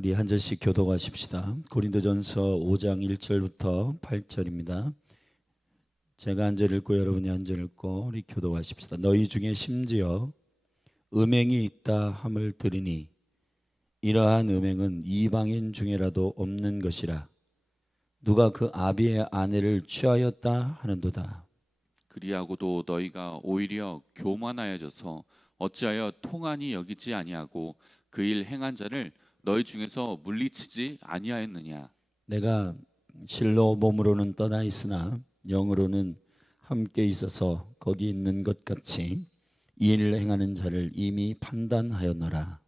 우리 한 절씩 교독하십시다. 고린도전서 5장 1절부터 8절입니다. 제가 한 절 읽고 여러분이 한 절 읽고 우리 교독하십시다. 너희 중에 심지어 음행이 있다 함을 들으니 이러한 음행은 이방인 중에라도 없는 것이라. 누가 그 아비의 아내를 취하였다 하는도다. 그리하고도 너희가 오히려 교만하여져서 어찌하여 통한이 여기지 아니하고 그 일 행한 자를 너희 중에서 물리치지 아니하였느냐. 내가 실로 몸으로는 떠나 있으나 영으로는 함께 있어서 거기 있는 것 같이 이 일을 행하는 자를 이미 판단하였노라.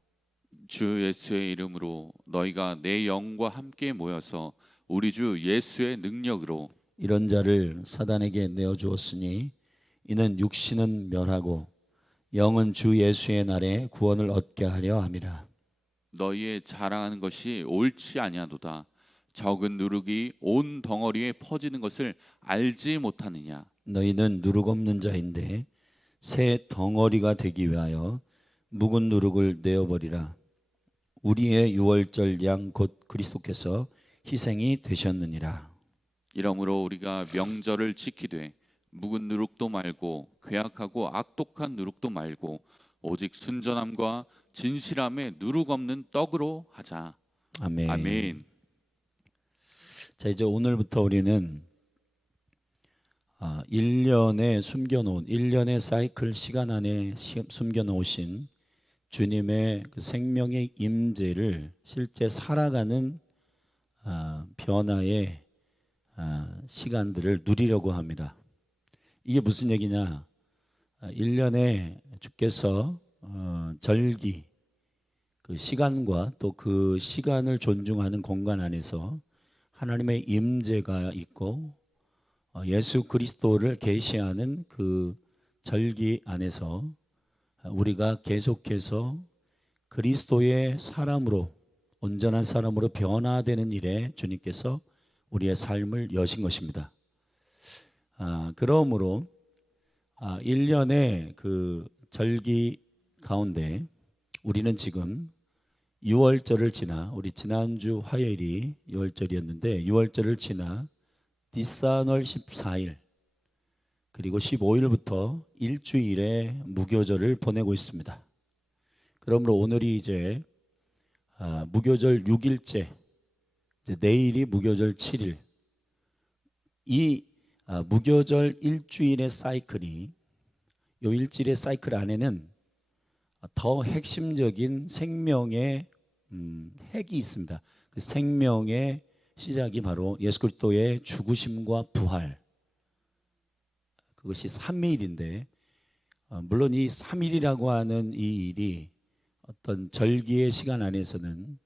주 예수의 이름으로 너희가 내 영과 함께 모여서 우리 주 예수의 능력으로 이런 자를 사단에게 내어주었으니 이는 육신은 멸하고 영은 주 예수의 날에 구원을 얻게 하려 함이라. 너희의 자랑하는 것이 옳지 아니하도다. 적은 누룩이 온 덩어리에 퍼지는 것을 알지 못하느냐. 너희는 누룩 없는 자인데 새 덩어리가 되기 위하여 묵은 누룩을 내어버리라. 우리의 유월절 양 곧 그리스도께서 희생이 되셨느니라. 이러므로 우리가 명절을 지키되 묵은 누룩도 말고 괴악하고 악독한 누룩도 말고 오직 순전함과 진실함에 누룩 없는 떡으로 하자. 아멘. 아멘. 자, 이제 오늘부터 우리는 1년에 숨겨놓은 1년의 사이클 시간 안에 숨겨놓으신 주님의 그 생명의 임재를 실제 살아가는 변화의 시간들을 누리려고 합니다. 이게 무슨 얘기냐? 1년에 주께서 절기 그 시간과 또 그 시간을 존중하는 공간 안에서 하나님의 임재가 있고 예수 그리스도를 계시하는 그 절기 안에서 우리가 계속해서 그리스도의 사람으로 온전한 사람으로 변화되는 일에 주님께서 우리의 삶을 여신 것입니다. 그러므로 1년의 그 절기 가운데 우리는 지금 6월절을 지나 우리 지난주 화요일이 6월절이었는데 6월절을 지나 디사널 14일 그리고 15일부터 일주일의 무교절을 보내고 있습니다. 그러므로 오늘이 이제 무교절 6일째, 내일이 무교절 7일. 이 무교절 일주일의 사이클이 이 일주일의 사이클 안에는 더 핵심적인 생명의 핵이 있습니다. 그 생명의 시작이 바로 예수 그리스도의 죽으심과 부활. 그것이 3일인데 물론 이 3일이라고 하는 이 일이 어떤 절기의 시간 안에서는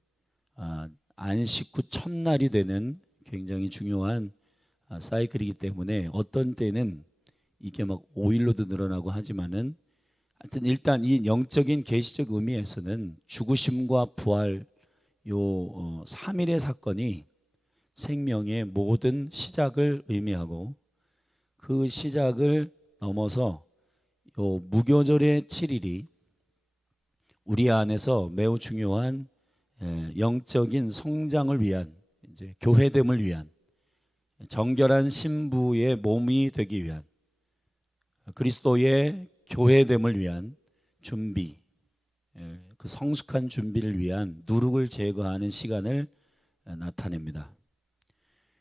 안식 후 첫날이 되는 굉장히 중요한 사이클이기 때문에 어떤 때는 이게 막 5일로도 늘어나고 하지만은 하여튼 일단 이 영적인 계시적 의미에서는 죽으심과 부활 요 3일의 사건이 생명의 모든 시작을 의미하고 그 시작을 넘어서 요 무교절의 7일이 우리 안에서 매우 중요한 영적인 성장을 위한 이제 교회됨을 위한 정결한 신부의 몸이 되기 위한 그리스도의 교회됨을 위한 준비, 그 성숙한 준비를 위한 누룩을 제거하는 시간을 나타냅니다.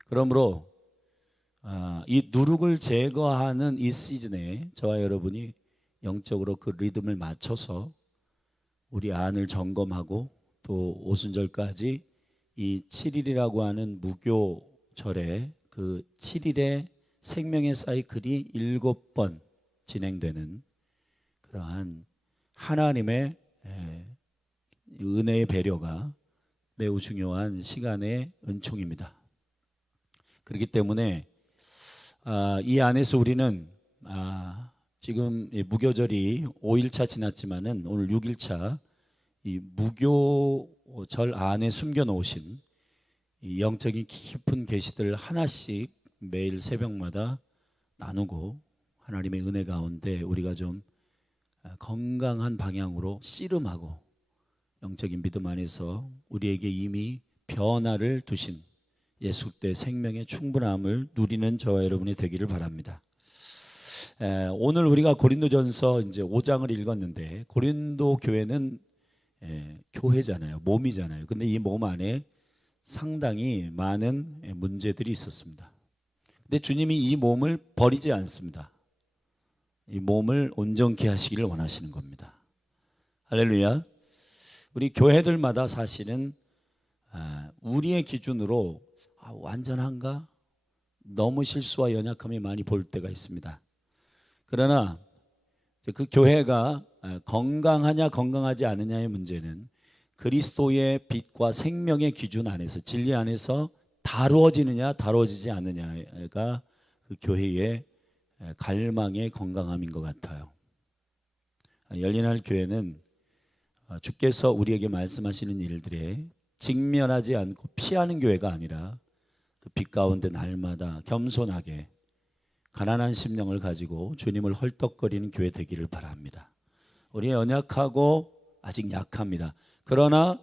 그러므로 이 누룩을 제거하는 이 시즌에 저와 여러분이 영적으로 그 리듬을 맞춰서 우리 안을 점검하고 또 오순절까지 이 7일이라고 하는 무교절에 그 7일의 생명의 사이클이 7번 진행되는 그러한 하나님의 은혜의 배려가 매우 중요한 시간의 은총입니다. 그렇기 때문에 이 안에서 우리는 지금 무교절이 5일차 지났지만은 오늘 6일차 이 무교절 안에 숨겨놓으신 이 영적인 깊은 계시들 하나씩 매일 새벽마다 나누고 하나님의 은혜 가운데 우리가 좀 건강한 방향으로 씨름하고 영적인 믿음 안에서 우리에게 이미 변화를 두신 예수 그리스도의 생명의 충분함을 누리는 저와 여러분이 되기를 바랍니다. 오늘 우리가 고린도전서 이제 5장을 읽었는데, 고린도 교회는 교회잖아요, 몸이잖아요. 근데 이 몸 안에 상당히 많은 문제들이 있었습니다. 근데 주님이 이 몸을 버리지 않습니다. 이 몸을 온전케 하시기를 원하시는 겁니다. 할렐루야. 우리 교회들마다 사실은 우리의 기준으로 완전한가? 너무 실수와 연약함이 많이 보일 때가 있습니다. 그러나 그 교회가 건강하냐 건강하지 않느냐의 문제는 그리스도의 빛과 생명의 기준 안에서, 진리 안에서 다루어지느냐 다루어지지 않느냐가 그 교회의 갈망의 건강함인 것 같아요. 열린할 교회는 주께서 우리에게 말씀하시는 일들에 직면하지 않고 피하는 교회가 아니라 그 빛 가운데 날마다 겸손하게 가난한 심령을 가지고 주님을 헐떡거리는 교회 되기를 바랍니다. 우리 연약하고 아직 약합니다. 그러나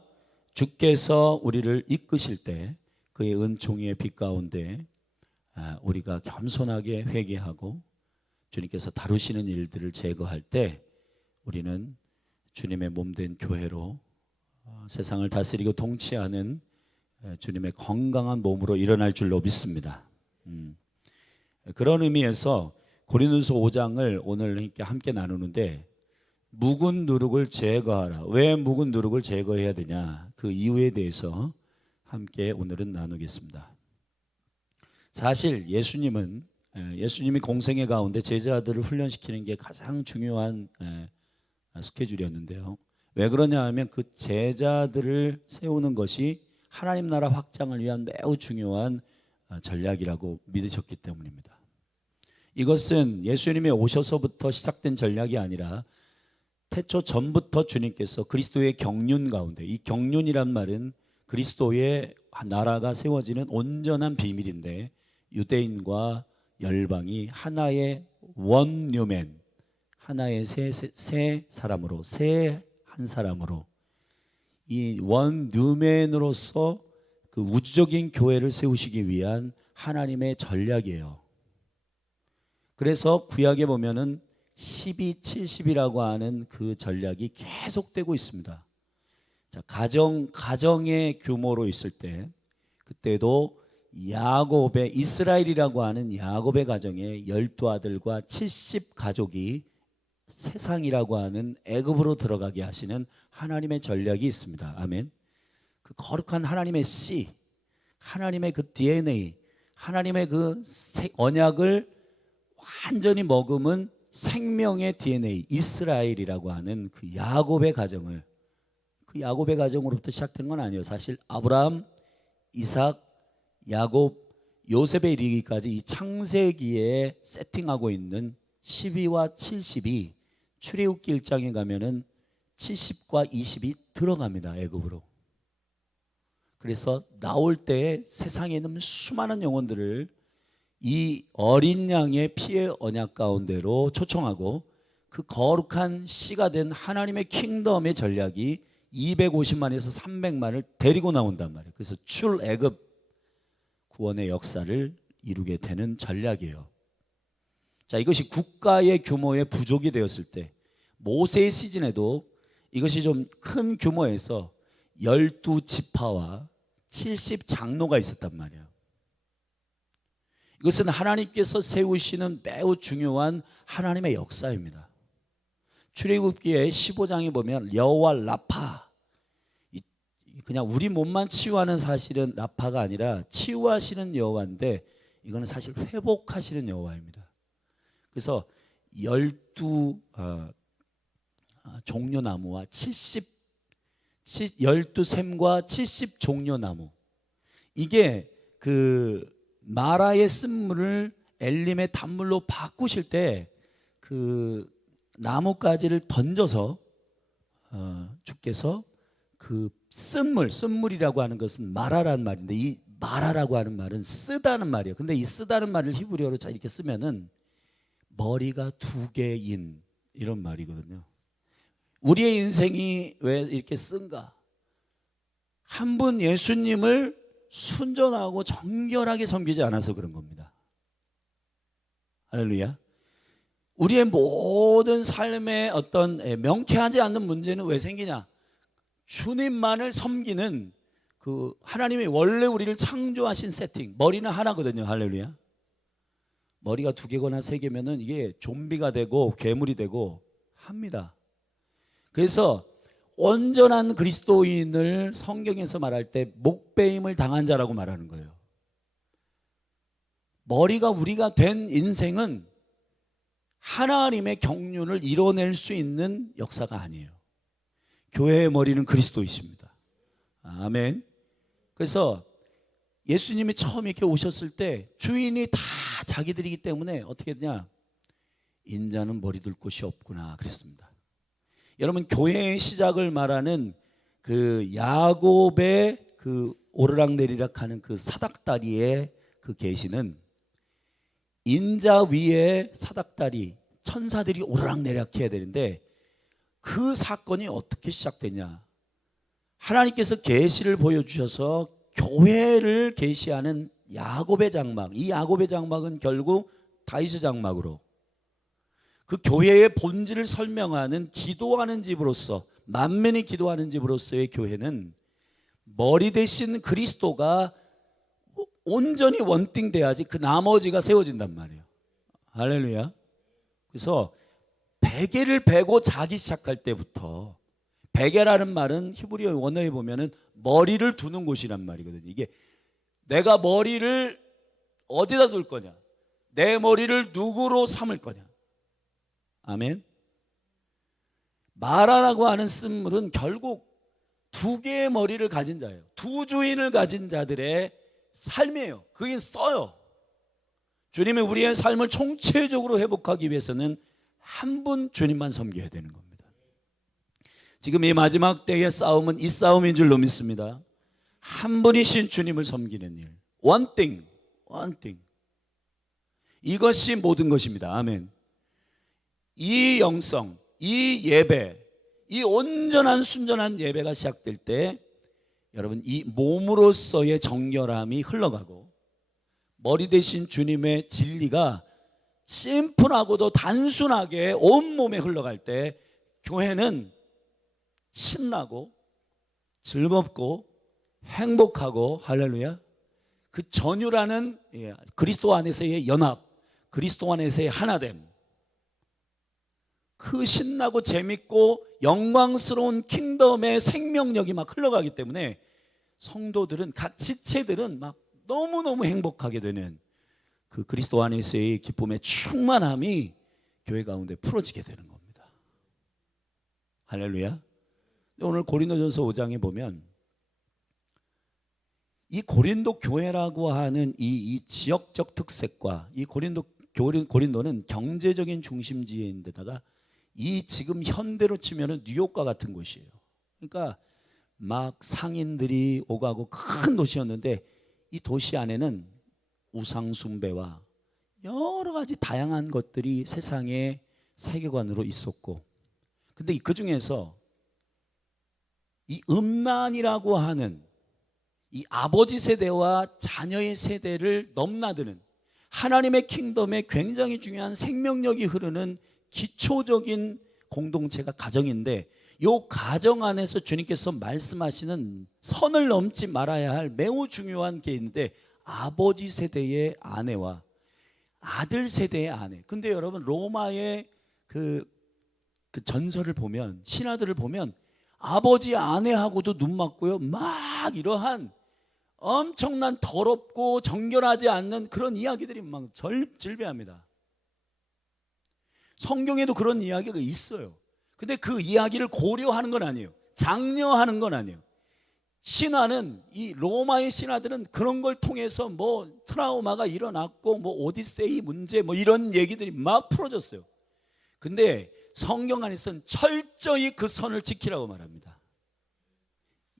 주께서 우리를 이끄실 때 그의 은총의 빛 가운데 우리가 겸손하게 회개하고 주님께서 다루시는 일들을 제거할 때 우리는 주님의 몸된 교회로 세상을 다스리고 통치하는 주님의 건강한 몸으로 일어날 줄로 믿습니다. 그런 의미에서 고린도서 5장을 오늘 함께 나누는데, 묵은 누룩을 제거하라. 왜 묵은 누룩을 제거해야 되냐, 그 이유에 대해서 함께 오늘은 나누겠습니다. 사실 예수님이 공생애 가운데 제자들을 훈련시키는 게 가장 중요한 스케줄이었는데요. 왜 그러냐 하면 그 제자들을 세우는 것이 하나님 나라 확장을 위한 매우 중요한 전략이라고 믿으셨기 때문입니다. 이것은 예수님이 오셔서부터 시작된 전략이 아니라 태초 전부터 주님께서 그리스도의 경륜 가운데, 이 경륜이란 말은 그리스도의 나라가 세워지는 온전한 비밀인데, 유대인과 열방이 하나의 원뉴맨, 하나의 새 사람으로, 새 한 사람으로, 이 원뉴맨으로서 그 우주적인 교회를 세우시기 위한 하나님의 전략이에요. 그래서 구약에 보면은 12-70이라고 하는 그 전략이 계속되고 있습니다. 자, 가정의 규모로 있을 때, 그때도 야곱의, 이스라엘이라고 하는 야곱의 가정에 12아들과 70가족이 세상이라고 하는 애굽으로 들어가게 하시는 하나님의 전략이 있습니다. 아멘. 그 거룩한 하나님의 씨, 하나님의 그 DNA, 하나님의 그 언약을 완전히 머금은 생명의 DNA, 이스라엘이라고 하는 그 야곱의 가정을, 그 야곱의 가정으로부터 시작된 건 아니에요. 사실 아브라함, 이삭, 야곱, 요셉에 이르기까지 이 창세기에 세팅하고 있는 12와 70이 출애굽기 1장에 가면은 70과 20이 들어갑니다, 애굽으로. 그래서 나올 때 세상에 있는 수많은 영혼들을 이 어린 양의 피의 언약 가운데로 초청하고, 그 거룩한 씨가 된 하나님의 킹덤의 전략이 250만에서 300만을 데리고 나온단 말이에요. 그래서 출애굽 구원의 역사를 이루게 되는 전략이에요. 자, 이것이 국가의 규모의 부족이 되었을 때, 모세의 시즌에도 이것이 좀 큰 규모에서 12지파와 70장로가 있었단 말이에요. 이것은 하나님께서 세우시는 매우 중요한 하나님의 역사입니다. 출애굽기의 15장에 보면 여호와 라파, 그냥 우리 몸만 치유하는, 사실은 라파가 아니라 치유하시는 여호와인데, 이거는 사실 회복하시는 여호와입니다. 그래서 12종려나무와 12샘과 70종려나무, 이게 그 마라의 쓴물을 엘림의 단물로 바꾸실 때 그 나뭇가지를 던져서 주께서 그 쓴물이라고 하는 것은 마라라는 말인데, 이 마라라고 하는 말은 쓰다는 말이에요. 근데 이 쓰다는 말을 히브리어로 잘 이렇게 쓰면은 머리가 두 개인, 이런 말이거든요. 우리의 인생이 왜 이렇게 쓴가? 한 분 예수님을 순전하고 정결하게 섬기지 않아서 그런 겁니다. 할렐루야. 우리의 모든 삶의 어떤 명쾌하지 않는 문제는 왜 생기냐? 주님만을 섬기는 그 하나님이 원래 우리를 창조하신 세팅, 머리는 하나거든요. 할렐루야. 머리가 두 개거나 세 개면은 이게 좀비가 되고 괴물이 되고 합니다. 그래서 온전한 그리스도인을 성경에서 말할 때 목배임을 당한 자라고 말하는 거예요. 머리가 우리가 된 인생은 하나님의 경륜을 이뤄낼 수 있는 역사가 아니에요. 교회의 머리는 그리스도이십니다. 아멘. 그래서 예수님이 처음 이렇게 오셨을 때 주인이 다 자기들이기 때문에 어떻게 되냐? 인자는 머리 둘 곳이 없구나 그랬습니다. 여러분, 교회의 시작을 말하는 그 야곱의 그 오르락내리락하는 그 사닥다리의 그 계시는 인자 위에 사닥다리 천사들이 오르락내리락해야 되는데 그 사건이 어떻게 시작됐냐? 하나님께서 계시를 보여주셔서 교회를 계시하는 야곱의 장막, 이 야곱의 장막은 결국 다윗의 장막으로 그 교회의 본질을 설명하는 기도하는 집으로서, 만민이 기도하는 집으로서의 교회는 머리 대신 그리스도가 온전히 원띵돼야지 그 나머지가 세워진단 말이에요. 할렐루야. 그래서 베개를 베고 자기 시작할 때부터, 베개라는 말은 히브리어 원어에 보면은 머리를 두는 곳이란 말이거든요. 이게 내가 머리를 어디다 둘 거냐, 내 머리를 누구로 삼을 거냐. 아멘. 마라라고 하는 쓴물은 결국 두 개의 머리를 가진 자예요. 두 주인을 가진 자들의 삶이에요. 그게 써요. 주님이 우리의 삶을 총체적으로 회복하기 위해서는 한 분 주님만 섬겨야 되는 겁니다. 지금 이 마지막 때의 싸움은 이 싸움인 줄로 믿습니다. 한 분이신 주님을 섬기는 일. One thing, one thing. 이것이 모든 것입니다. 아멘. 이 영성, 이 예배, 이 온전한 순전한 예배가 시작될 때 여러분, 이 몸으로서의 정결함이 흘러가고 머리 대신 주님의 진리가 심플하고도 단순하게 온몸에 흘러갈 때 교회는 신나고 즐겁고 행복하고, 할렐루야, 그 전유라는 그리스도 안에서의 연합, 그리스도 안에서의 하나됨, 그 신나고 재밌고 영광스러운 킹덤의 생명력이 막 흘러가기 때문에 성도들은, 각 지체들은 막 너무너무 행복하게 되는 그 그리스도 안에서의 기쁨의 충만함이 교회 가운데 풀어지게 되는 겁니다. 할렐루야. 오늘 고린도전서 5장에 보면 이 고린도 교회라고 하는 이 지역적 특색과 이 고린도는 경제적인 중심지인데다가 이 지금 현대로 치면은 뉴욕과 같은 곳이에요. 그러니까 막 상인들이 오가고 큰 도시였는데 이 도시 안에는 우상 숭배와 여러 가지 다양한 것들이 세상의 세계관으로 있었고, 근데 그 중에서 이 음란이라고 하는 이 아버지 세대와 자녀의 세대를 넘나드는 하나님의 킹덤에 굉장히 중요한 생명력이 흐르는 기초적인 공동체가 가정인데, 이 가정 안에서 주님께서 말씀하시는 선을 넘지 말아야 할 매우 중요한 게 있는데, 아버지 세대의 아내와 아들 세대의 아내. 근데 여러분, 로마의 그 전설을 보면, 신하들을 보면 아버지 아내하고도 눈 맞고요, 막 이러한 엄청난 더럽고 정결하지 않는 그런 이야기들이 막 질비합니다. 성경에도 그런 이야기가 있어요. 근데 그 이야기를 고려하는 건 아니에요. 장려하는 건 아니에요. 신화는, 이 로마의 신화들은 그런 걸 통해서 뭐 트라우마가 일어났고 뭐 오디세이 문제 뭐 이런 얘기들이 막 풀어졌어요. 근데 성경 안에서는 철저히 그 선을 지키라고 말합니다.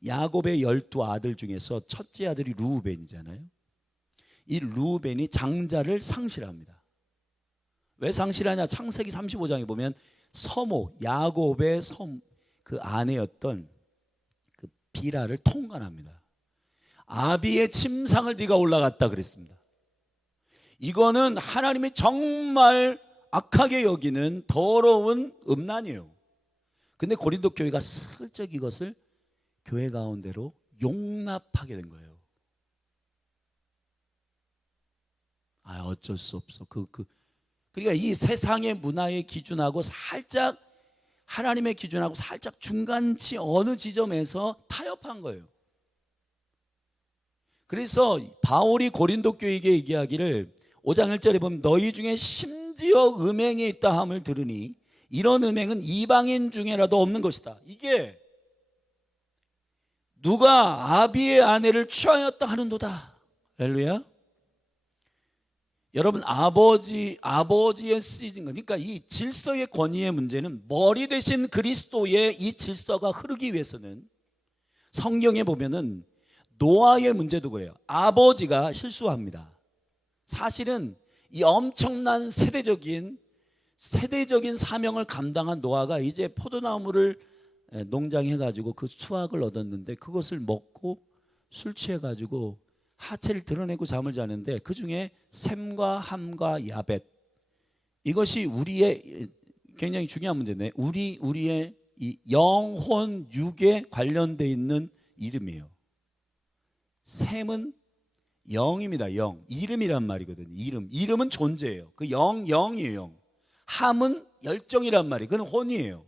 야곱의 12아들 중에서 첫째 아들이 르우벤이잖아요. 이 르우벤이 장자를 상실합니다. 왜 상실하냐? 창세기 35장에 보면 서모, 야곱의 그 아내였던 그 비라를 통관합니다. 아비의 침상을 네가 올라갔다 그랬습니다. 이거는 하나님이 정말 악하게 여기는 더러운 음란이에요. 근데 고린도 교회가 슬쩍 이것을 교회 가운데로 용납하게 된 거예요. 어쩔 수 없어. 그러니까 이 세상의 문화의 기준하고 살짝 하나님의 기준하고 살짝 중간치 어느 지점에서 타협한 거예요. 그래서 바울이 고린도 교회에게 얘기하기를 5장 1절에 보면 너희 중에 심지어 음행에 있다 함을 들으니 이런 음행은 이방인 중에라도 없는 것이다. 이게 누가 아비의 아내를 취하였다 하는도다. 할렐루야. 여러분 아버지의 시즌, 그러니까 이 질서의 권위의 문제는 머리 대신 그리스도의 이 질서가 흐르기 위해서는 성경에 보면은 노아의 문제도 그래요. 아버지가 실수합니다. 사실은 이 엄청난 세대적인 사명을 감당한 노아가 이제 포도나무를 농장해가지고 그 수확을 얻었는데 그것을 먹고 술 취해가지고 하체를 드러내고 잠을 자는데 그 중에 셈과 함과 야벳, 이것이 우리의 굉장히 중요한 문제네. 우리의 이 영혼 육에 관련돼 있는 이름이에요. 셈은 영입니다. 영. 이름이란 말이거든요. 이름은 존재예요. 그 영이에요. 영. 함은 열정이란 말이에요. 그건 혼이에요.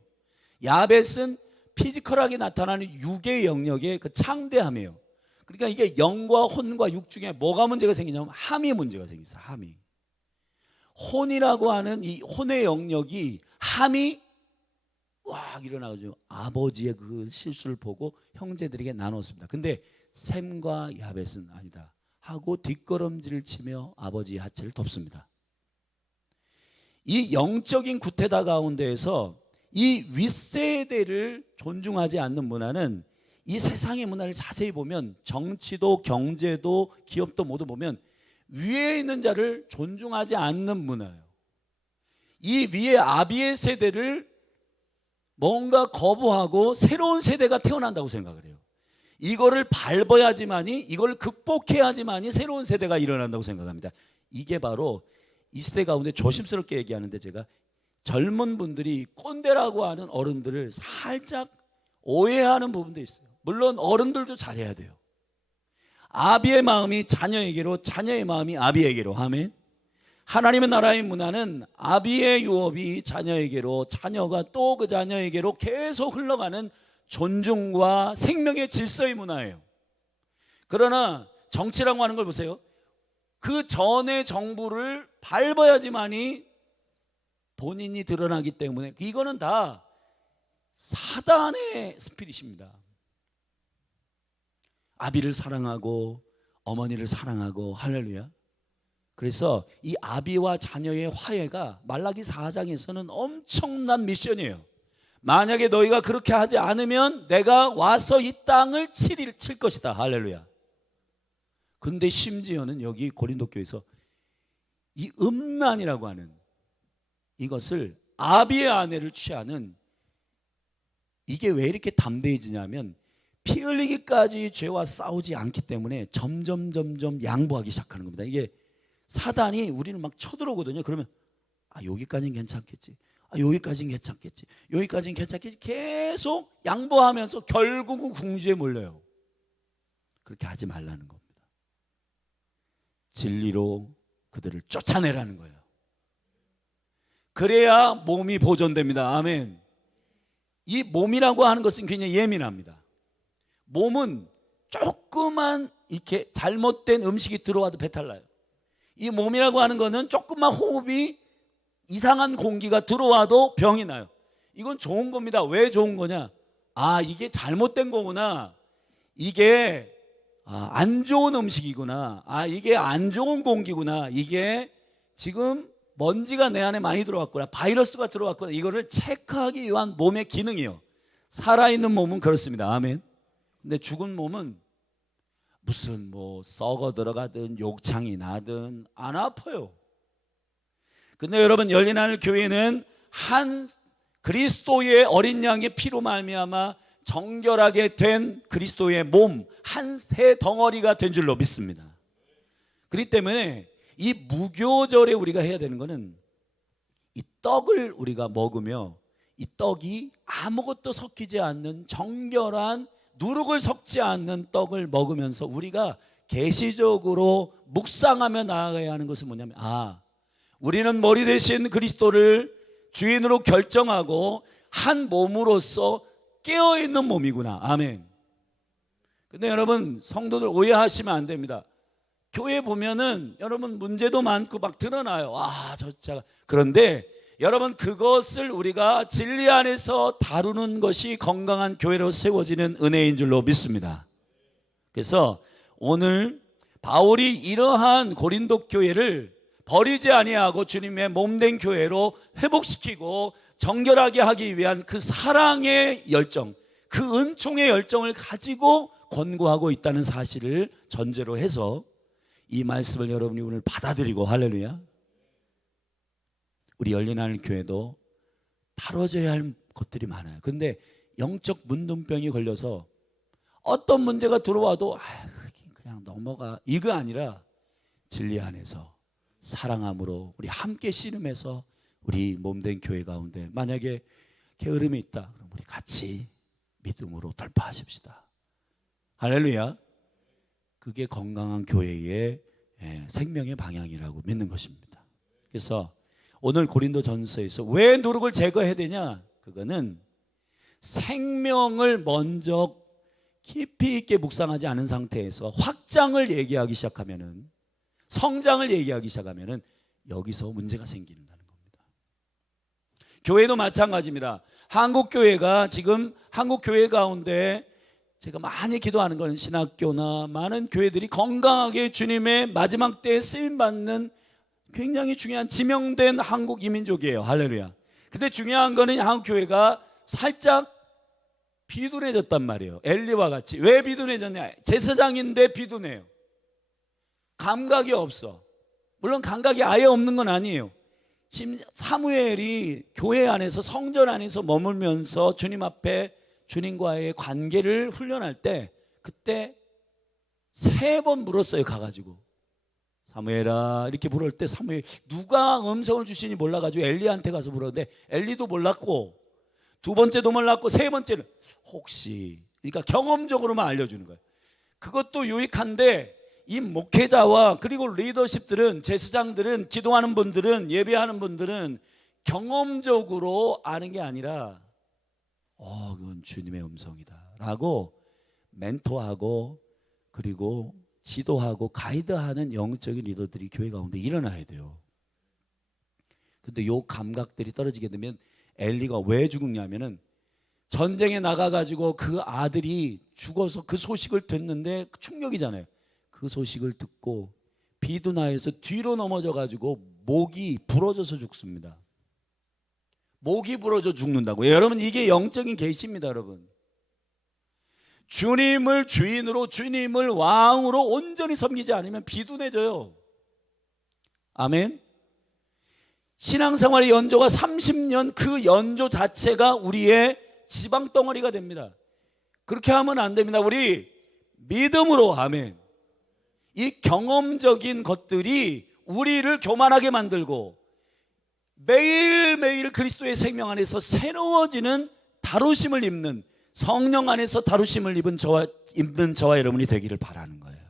야벳은 피지컬하게 나타나는 육의 영역의 그 창대함이에요. 그러니까 이게 영과 혼과 육 중에 뭐가 문제가 생기냐면 함이 문제가 생겼어요. 함이. 혼이라고 하는 이 혼의 영역이 함이 왁 일어나가지고 아버지의 그 실수를 보고 형제들에게 나눴습니다. 근데 셈과 야벳은 아니다 하고 뒷걸음질을 치며 아버지의 하체를 덮습니다. 이 영적인 구태다 가운데에서 이 윗세대를 존중하지 않는 문화는 이 세상의 문화를 자세히 보면 정치도 경제도 기업도 모두 보면 위에 있는 자를 존중하지 않는 문화예요. 이 위에 아비의 세대를 뭔가 거부하고 새로운 세대가 태어난다고 생각을 해요. 이거를 밟아야지만이, 이걸 극복해야지만이 새로운 세대가 일어난다고 생각합니다. 이게 바로 이 시대 가운데 조심스럽게 얘기하는데 제가 젊은 분들이 꼰대라고 하는 어른들을 살짝 오해하는 부분도 있어요. 물론 어른들도 잘해야 돼요. 아비의 마음이 자녀에게로, 자녀의 마음이 아비에게로. 아멘. 하나님의 나라의 문화는 아비의 유업이 자녀에게로, 자녀가 또 그 자녀에게로 계속 흘러가는 존중과 생명의 질서의 문화예요. 그러나 정치라고 하는 걸 보세요. 그 전의 정부를 밟아야지만이 본인이 드러나기 때문에 이거는 다 사단의 스피릿입니다. 아비를 사랑하고 어머니를 사랑하고. 할렐루야. 그래서 이 아비와 자녀의 화해가 말라기 4장에서는 엄청난 미션이에요. 만약에 너희가 그렇게 하지 않으면 내가 와서 이 땅을 칠 것이다. 할렐루야. 근데 심지어는 여기 고린도 교회에서 이 음란이라고 하는 이것을 아비의 아내를 취하는, 이게 왜 이렇게 담대해지냐면 피 흘리기까지 죄와 싸우지 않기 때문에 점점 양보하기 시작하는 겁니다. 이게 사단이 우리는 막 쳐들어오거든요. 그러면 여기까지는 괜찮겠지, 여기까지는 괜찮겠지, 여기까지는 괜찮겠지, 계속 양보하면서 결국은 궁지에 몰려요. 그렇게 하지 말라는 겁니다. 진리로 그들을 쫓아내라는 거예요. 그래야 몸이 보존됩니다. 아멘. 이 몸이라고 하는 것은 굉장히 예민합니다. 몸은 조그만 이렇게 잘못된 음식이 들어와도 배탈 나요. 이 몸이라고 하는 것은 조그만 호흡이 이상한 공기가 들어와도 병이 나요. 이건 좋은 겁니다. 왜 좋은 거냐? 이게 잘못된 거구나. 이게 안 좋은 음식이구나. 이게 안 좋은 공기구나. 이게 지금 먼지가 내 안에 많이 들어왔구나, 바이러스가 들어왔구나. 이거를 체크하기 위한 몸의 기능이요. 살아있는 몸은 그렇습니다. 아멘. 근데 죽은 몸은 무슨 썩어 들어가든 욕창이 나든 안 아파요. 근데 여러분, 열린 하늘 교회는 한 그리스도의 어린 양의 피로 말미암아 정결하게 된 그리스도의 몸 한 세 덩어리가 된 줄로 믿습니다. 그렇기 때문에 이 무교절에 우리가 해야 되는 것은 이 떡을 우리가 먹으며 이 떡이 아무것도 섞이지 않는 정결한 누룩을 섞지 않는 떡을 먹으면서 우리가 계시적으로 묵상하며 나아가야 하는 것은 뭐냐면, 우리는 머리 대신 그리스도를 주인으로 결정하고 한 몸으로서 깨어있는 몸이구나. 아멘. 근데 여러분, 성도들 오해하시면 안 됩니다. 교회 보면은 여러분 문제도 많고 막 드러나요. 저 자가. 그런데 여러분, 그것을 우리가 진리 안에서 다루는 것이 건강한 교회로 세워지는 은혜인 줄로 믿습니다. 그래서 오늘 바울이 이러한 고린도 교회를 버리지 아니하고 주님의 몸된 교회로 회복시키고 정결하게 하기 위한 그 사랑의 열정, 그 은총의 열정을 가지고 권고하고 있다는 사실을 전제로 해서 이 말씀을 여러분이 오늘 받아들이고, 할렐루야, 우리 열린하늘 교회도 다뤄져야 할 것들이 많아요. 근데 영적 문둥병이 걸려서 어떤 문제가 들어와도 그냥 넘어가, 이거 아니라 진리 안에서 사랑함으로 우리 함께 씨름해서 우리 몸된 교회 가운데 만약에 게으름이 있다, 그럼 우리 같이 믿음으로 돌파하십시다. 할렐루야. 그게 건강한 교회의 생명의 방향이라고 믿는 것입니다. 그래서 오늘 고린도전서에서 왜 누룩을 제거해야 되냐, 그거는 생명을 먼저 깊이 있게 묵상하지 않은 상태에서 확장을 얘기하기 시작하면은, 성장을 얘기하기 시작하면은 여기서 문제가 생긴다는 겁니다. 교회도 마찬가지입니다. 한국교회가 지금 한국교회 가운데 제가 많이 기도하는 것은 신학교나 많은 교회들이 건강하게 주님의 마지막 때에 쓰임받는 굉장히 중요한 지명된 한국 이민족이에요. 할렐루야. 근데 중요한 거는 한국교회가 살짝 비둔해졌단 말이에요. 엘리와 같이. 왜 비둔해졌냐? 제사장인데 비둔해요. 감각이 없어. 물론 감각이 아예 없는 건 아니에요. 사무엘이 교회 안에서, 성전 안에서 머물면서 주님 앞에 주님과의 관계를 훈련할 때 그때 3번 물었어요. 가가지고 사무엘아 이렇게 부를 때 사무엘 누가 음성을 주시니 몰라가지고 엘리한테 가서 물었는데 엘리도 몰랐고, 2번째도 몰랐고, 3번째는 혹시, 그러니까 경험적으로만 알려주는 거예요. 그것도 유익한데 이 목회자와 그리고 리더십들은, 제사장들은, 기도하는 분들은, 예배하는 분들은 경험적으로 아는 게 아니라 그건 주님의 음성이다 라고 멘토하고 그리고 지도하고 가이드하는 영적인 리더들이 교회 가운데 일어나야 돼요. 근데 요 감각들이 떨어지게 되면, 엘리가 왜 죽었냐면은 전쟁에 나가가지고 그 아들이 죽어서 그 소식을 듣는데 충격이잖아요. 그 소식을 듣고 비두나에서 뒤로 넘어져가지고 목이 부러져서 죽습니다. 목이 부러져 죽는다고요. 여러분, 이게 영적인 계시입니다. 여러분, 주님을 주인으로, 주님을 왕으로 온전히 섬기지 않으면 비둔해져요. 아멘. 신앙생활의 연조가 30년, 그 연조 자체가 우리의 지방덩어리가 됩니다. 그렇게 하면 안 됩니다. 우리 믿음으로, 아멘, 이 경험적인 것들이 우리를 교만하게 만들고 매일매일 그리스도의 생명 안에서 새로워지는 다루심을 입는, 성령 안에서 다루심을 입는 저와 여러분이 되기를 바라는 거예요.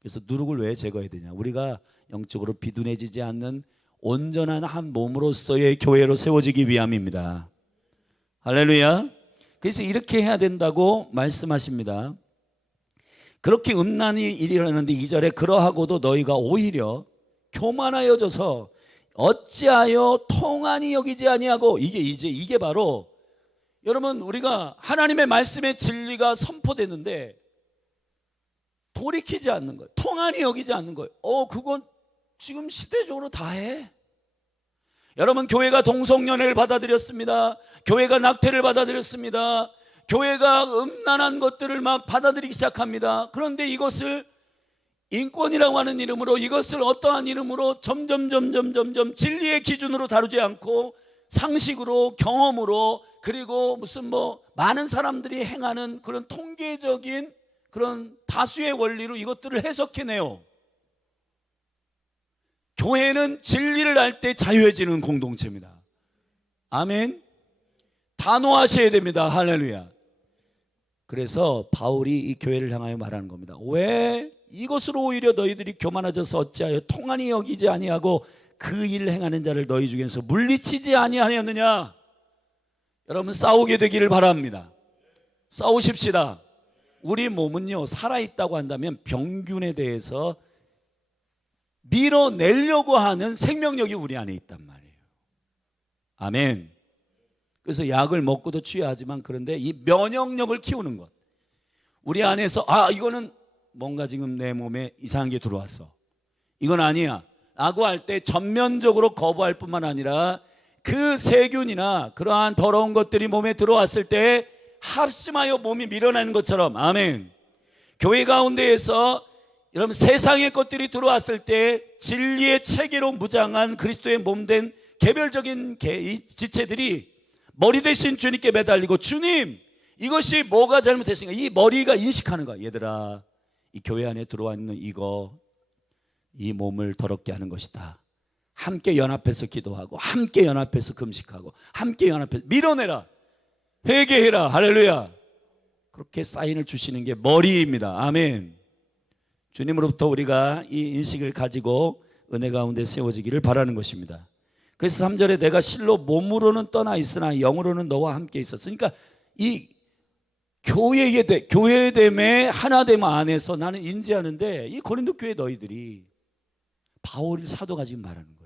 그래서 누룩을 왜 제거해야 되냐, 우리가 영적으로 비둔해지지 않는 온전한 한 몸으로서의 교회로 세워지기 위함입니다. 할렐루야. 그래서 이렇게 해야 된다고 말씀하십니다. 그렇게 음란이 일어나는데 2절에 그러하고도 너희가 오히려 교만하여져서 어찌하여 통한이 여기지 아니하고, 이게 바로 여러분, 우리가 하나님의 말씀의 진리가 선포되는데 돌이키지 않는 거예요. 통한이 여기지 않는 거예요. 그건 지금 시대적으로 다 해. 여러분, 교회가 동성연애를 받아들였습니다. 교회가 낙태를 받아들였습니다. 교회가 음란한 것들을 막 받아들이기 시작합니다. 그런데 이것을 인권이라고 하는 이름으로, 이것을 어떠한 이름으로 점점 진리의 기준으로 다루지 않고 상식으로, 경험으로 그리고 무슨 많은 사람들이 행하는 그런 통계적인 그런 다수의 원리로 이것들을 해석해내요. 교회는 진리를 알 때 자유해지는 공동체입니다. 아멘. 단호하셔야 됩니다. 할렐루야. 그래서 바울이 이 교회를 향하여 말하는 겁니다. 왜 이것으로 오히려 너희들이 교만해져서 어찌하여 통한이 여기지 아니하고 그 일을 행하는 자를 너희 중에서 물리치지 아니하였느냐. 여러분, 싸우게 되기를 바랍니다. 싸우십시다. 우리 몸은요, 살아있다고 한다면 병균에 대해서 밀어내려고 하는 생명력이 우리 안에 있단 말이에요. 아멘. 그래서 약을 먹고도 취하지만, 그런데 이 면역력을 키우는 것, 우리 안에서 이거는 뭔가 지금 내 몸에 이상한 게 들어왔어, 이건 아니야 라고 할 때 전면적으로 거부할 뿐만 아니라 그 세균이나 그러한 더러운 것들이 몸에 들어왔을 때 합심하여 몸이 밀어내는 것처럼, 아멘. 교회 가운데에서 여러분, 세상의 것들이 들어왔을 때 진리의 체계로 무장한 그리스도의 몸된 개별적인 지체들이 머리 대신 주님께 매달리고, 주님, 이것이 뭐가 잘못했으니까, 이 머리가 인식하는 거야. 얘들아, 이 교회 안에 들어와 있는 이거, 이 몸을 더럽게 하는 것이다. 함께 연합해서 기도하고, 함께 연합해서 금식하고, 함께 연합해서 밀어내라, 회개해라. 할렐루야. 그렇게 사인을 주시는 게 머리입니다. 아멘. 주님으로부터 우리가 이 인식을 가지고 은혜 가운데 세워지기를 바라는 것입니다. 그래서 3절에 내가 실로 몸으로는 떠나 있으나 영으로는 너와 함께 있었으니까, 이 교회됨의 하나됨 안에서 나는 인지하는데, 이 고린도 교회 너희들이 바울 사도가 지금 말하는 거예요.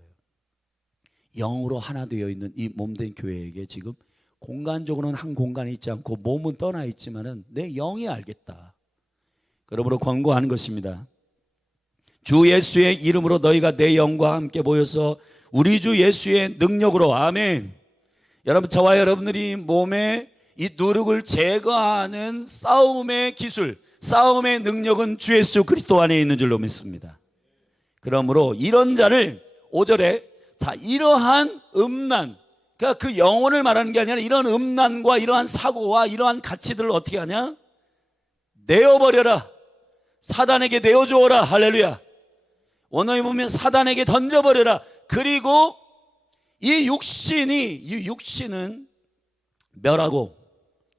영으로 하나 되어 있는 이 몸된 교회에게 지금 공간적으로는 한 공간에 있지 않고 몸은 떠나 있지만은 내 영이 알겠다. 그러므로 권고하는 것입니다. 주 예수의 이름으로 너희가 내 영과 함께 모여서 우리 주 예수의 능력으로, 아멘. 여러분, 저와 여러분들이 몸에 이 누룩을 제거하는 싸움의 기술, 싸움의 능력은 주 예수 그리스도 안에 있는 줄로 믿습니다. 그러므로 이런 자를 5절에 이러한 음란, 그러니까 그 영혼을 말하는 게 아니라 이런 음란과 이러한 사고와 이러한 가치들을 어떻게 하냐? 내어버려라. 사단에게 내어주어라. 할렐루야. 원어에 보면 사단에게 던져버려라. 그리고 이 육신은 멸하고,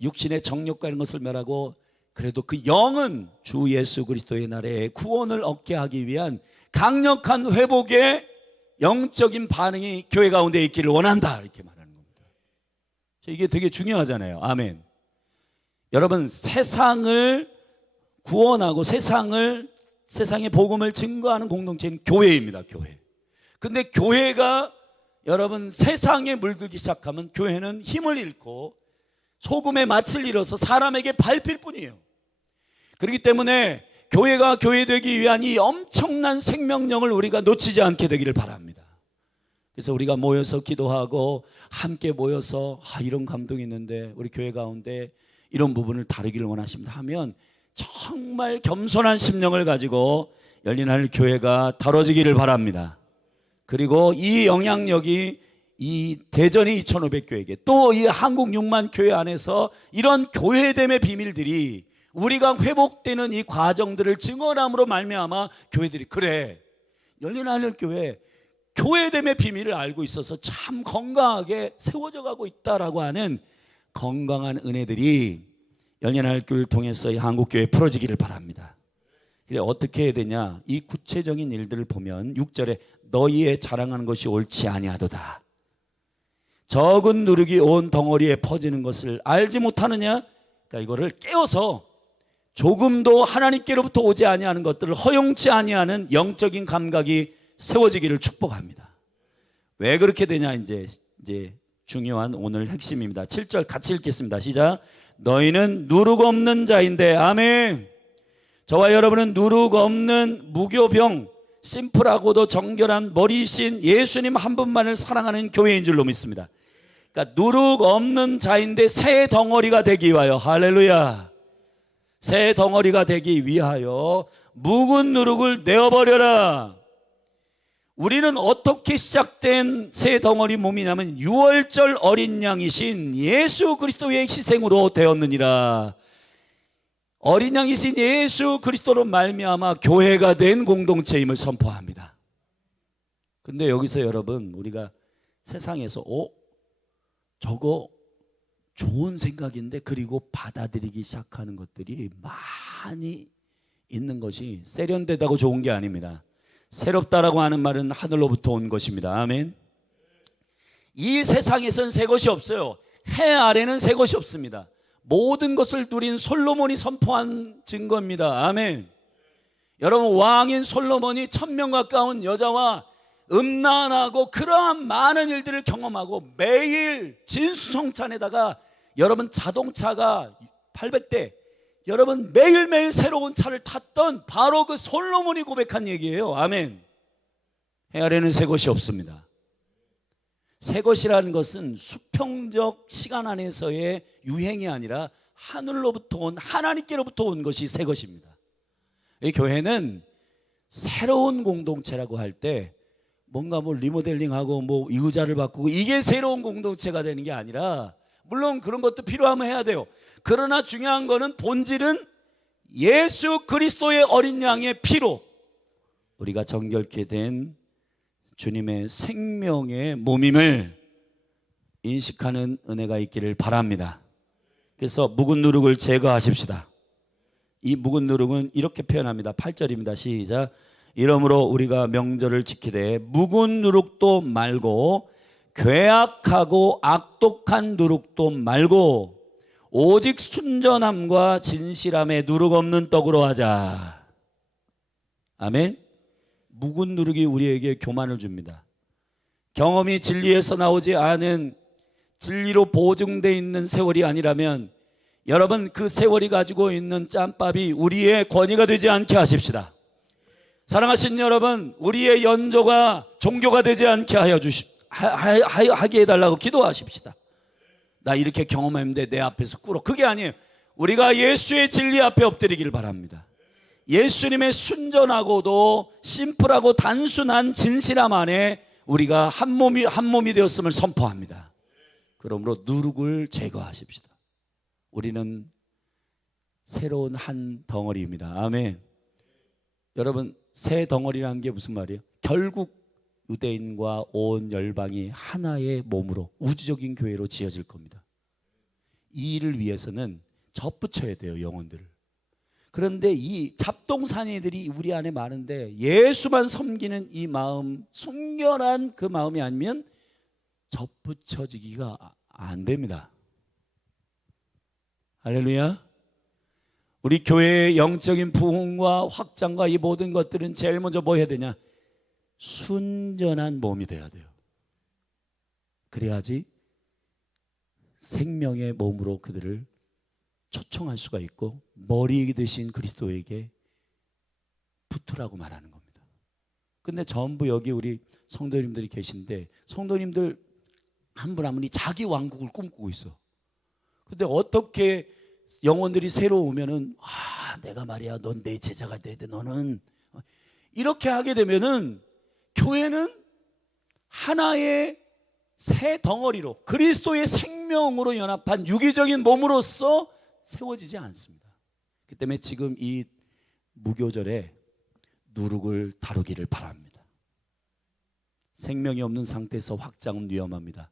육신의 정욕과 이런 것을 멸하고, 그래도 그 영은 주 예수 그리스도의 날에 구원을 얻게 하기 위한 강력한 회복의 영적인 반응이 교회 가운데 있기를 원한다, 이렇게 말하는 겁니다. 이게 되게 중요하잖아요. 아멘. 여러분, 세상을 구원하고 세상의 복음을 증거하는 공동체는 교회입니다. 교회. 근데 교회가 여러분 세상에 물들기 시작하면 교회는 힘을 잃고 소금의 맛을 잃어서 사람에게 밟힐 뿐이에요. 그렇기 때문에 교회가 교회되기 위한 이 엄청난 생명력을 우리가 놓치지 않게 되기를 바랍니다. 그래서 우리가 모여서 기도하고 함께 모여서 이런 감동이 있는데 우리 교회 가운데 이런 부분을 다루기를 원하십니다 하면 정말 겸손한 심령을 가지고 열린 하늘 교회가 다뤄지기를 바랍니다. 그리고 이 영향력이 이 대전이 2,500교회에게 또 이 한국 6만 교회 안에서 이런 교회됨의 비밀들이 우리가 회복되는 이 과정들을 증언함으로 말미암아 교회들이 그래, 열린 하늘 교회됨의 비밀을 알고 있어서 참 건강하게 세워져 가고 있다라고 하는 건강한 은혜들이 열린 하늘 교회를 통해서 이 한국 교회에 풀어지기를 바랍니다. 그래, 어떻게 해야 되냐? 이 구체적인 일들을 보면 6절에 너희의 자랑하는 것이 옳지 아니하도다. 적은 누룩이 온 덩어리에 퍼지는 것을 알지 못하느냐? 그러니까 이거를 깨워서 조금도 하나님께로부터 오지 아니하는 것들을 허용치 아니하는 영적인 감각이 세워지기를 축복합니다. 왜 그렇게 되냐? 이제 중요한 오늘 핵심입니다. 7절 같이 읽겠습니다. 시작. 너희는 누룩 없는 자인데, 아멘. 저와 여러분은 누룩 없는 무교병, 심플하고도 정결한 머리신 예수님 한 분만을 사랑하는 교회인 줄로 믿습니다. 그러니까 누룩 없는 자인데 새 덩어리가 되기 위하여, 할렐루야, 새 덩어리가 되기 위하여 묵은 누룩을 내어버려라. 우리는 어떻게 시작된 새 덩어리 몸이냐면 유월절 어린 양이신 예수 그리스도의 희생으로 되었느니라. 어린 양이신 예수 그리스도로 말미암아 교회가 된 공동체임을 선포합니다. 근데 여기서 여러분, 우리가 세상에서 저거 좋은 생각인데, 그리고 받아들이기 시작하는 것들이 많이 있는 것이 세련되다고 좋은 게 아닙니다. 새롭다라고 하는 말은 하늘로부터 온 것입니다. 아멘. 이 세상에선 새 것이 없어요. 해 아래는 새 것이 없습니다. 모든 것을 누린 솔로몬이 선포한 증거입니다. 아멘. 여러분, 왕인 솔로몬이 1000명 가까운 여자와 음란하고 그러한 많은 일들을 경험하고 매일 진수성찬에다가 여러분 자동차가 800대, 여러분 매일매일 새로운 차를 탔던 바로 그 솔로몬이 고백한 얘기예요. 아멘. 해 아래는 새 것이 없습니다. 새 것이라는 것은 수평적 시간 안에서의 유행이 아니라 하늘로부터 온, 하나님께로부터 온 것이 새 것입니다. 이 교회는 새로운 공동체라고 할 때 뭔가 리모델링하고 의자를 바꾸고 이게 새로운 공동체가 되는 게 아니라, 물론 그런 것도 필요하면 해야 돼요. 그러나 중요한 거는 본질은 예수 그리스도의 어린 양의 피로 우리가 정결케 된 주님의 생명의 몸임을 인식하는 은혜가 있기를 바랍니다. 그래서 묵은 누룩을 제거하십시다. 이 묵은 누룩은 이렇게 표현합니다. 8절입니다. 시작. 이러므로 우리가 명절을 지키되 묵은 누룩도 말고 괴악하고 악독한 누룩도 말고 오직 순전함과 진실함에 누룩 없는 떡으로 하자. 아멘. 묵은 누룩이 우리에게 교만을 줍니다. 경험이 진리에서 나오지 않은, 진리로 보증되어 있는 세월이 아니라면 여러분, 그 세월이 가지고 있는 짬밥이 우리의 권위가 되지 않게 하십시다. 사랑하신 여러분, 우리의 연조가 종교가 되지 않게 하게 해달라고 기도하십시다. 나 이렇게 경험했는데 내 앞에서 꿇어. 그게 아니에요. 우리가 예수의 진리 앞에 엎드리기를 바랍니다. 예수님의 순전하고도 심플하고 단순한 진실함 안에 우리가 한 몸이 되었음을 선포합니다. 그러므로 누룩을 제거하십시다. 우리는 새로운 한 덩어리입니다. 아멘. 여러분, 새 덩어리라는 게 무슨 말이에요? 결국 유대인과 온 열방이 하나의 몸으로 우주적인 교회로 지어질 겁니다. 이 일을 위해서는 접붙여야 돼요, 영혼들을. 그런데 이 잡동사니들이 우리 안에 많은데 예수만 섬기는 이 마음, 순결한 그 마음이 아니면 접붙여지기가 안 됩니다. 할렐루야. 우리 교회의 영적인 부흥과 확장과 이 모든 것들은 제일 먼저 뭐 해야 되냐? 순전한 몸이 돼야 돼요. 그래야지 생명의 몸으로 그들을 초청할 수가 있고 머리 되신 그리스도에게 붙으라고 말하는 겁니다. 근데 전부 여기 우리 성도님들이 계신데, 성도님들 한 분 한 분이 자기 왕국을 꿈꾸고 있어. 근데 어떻게 영혼들이 새로 오면은 내가 말이야, 넌 내 제자가 돼야 돼, 너는 이렇게 하게 되면은 교회는 하나의 새 덩어리로 그리스도의 생명으로 연합한 유기적인 몸으로서 세워지지 않습니다. 그 때문에 지금 이 무교절에 누룩을 다루기를 바랍니다. 생명이 없는 상태에서 확장은 위험합니다.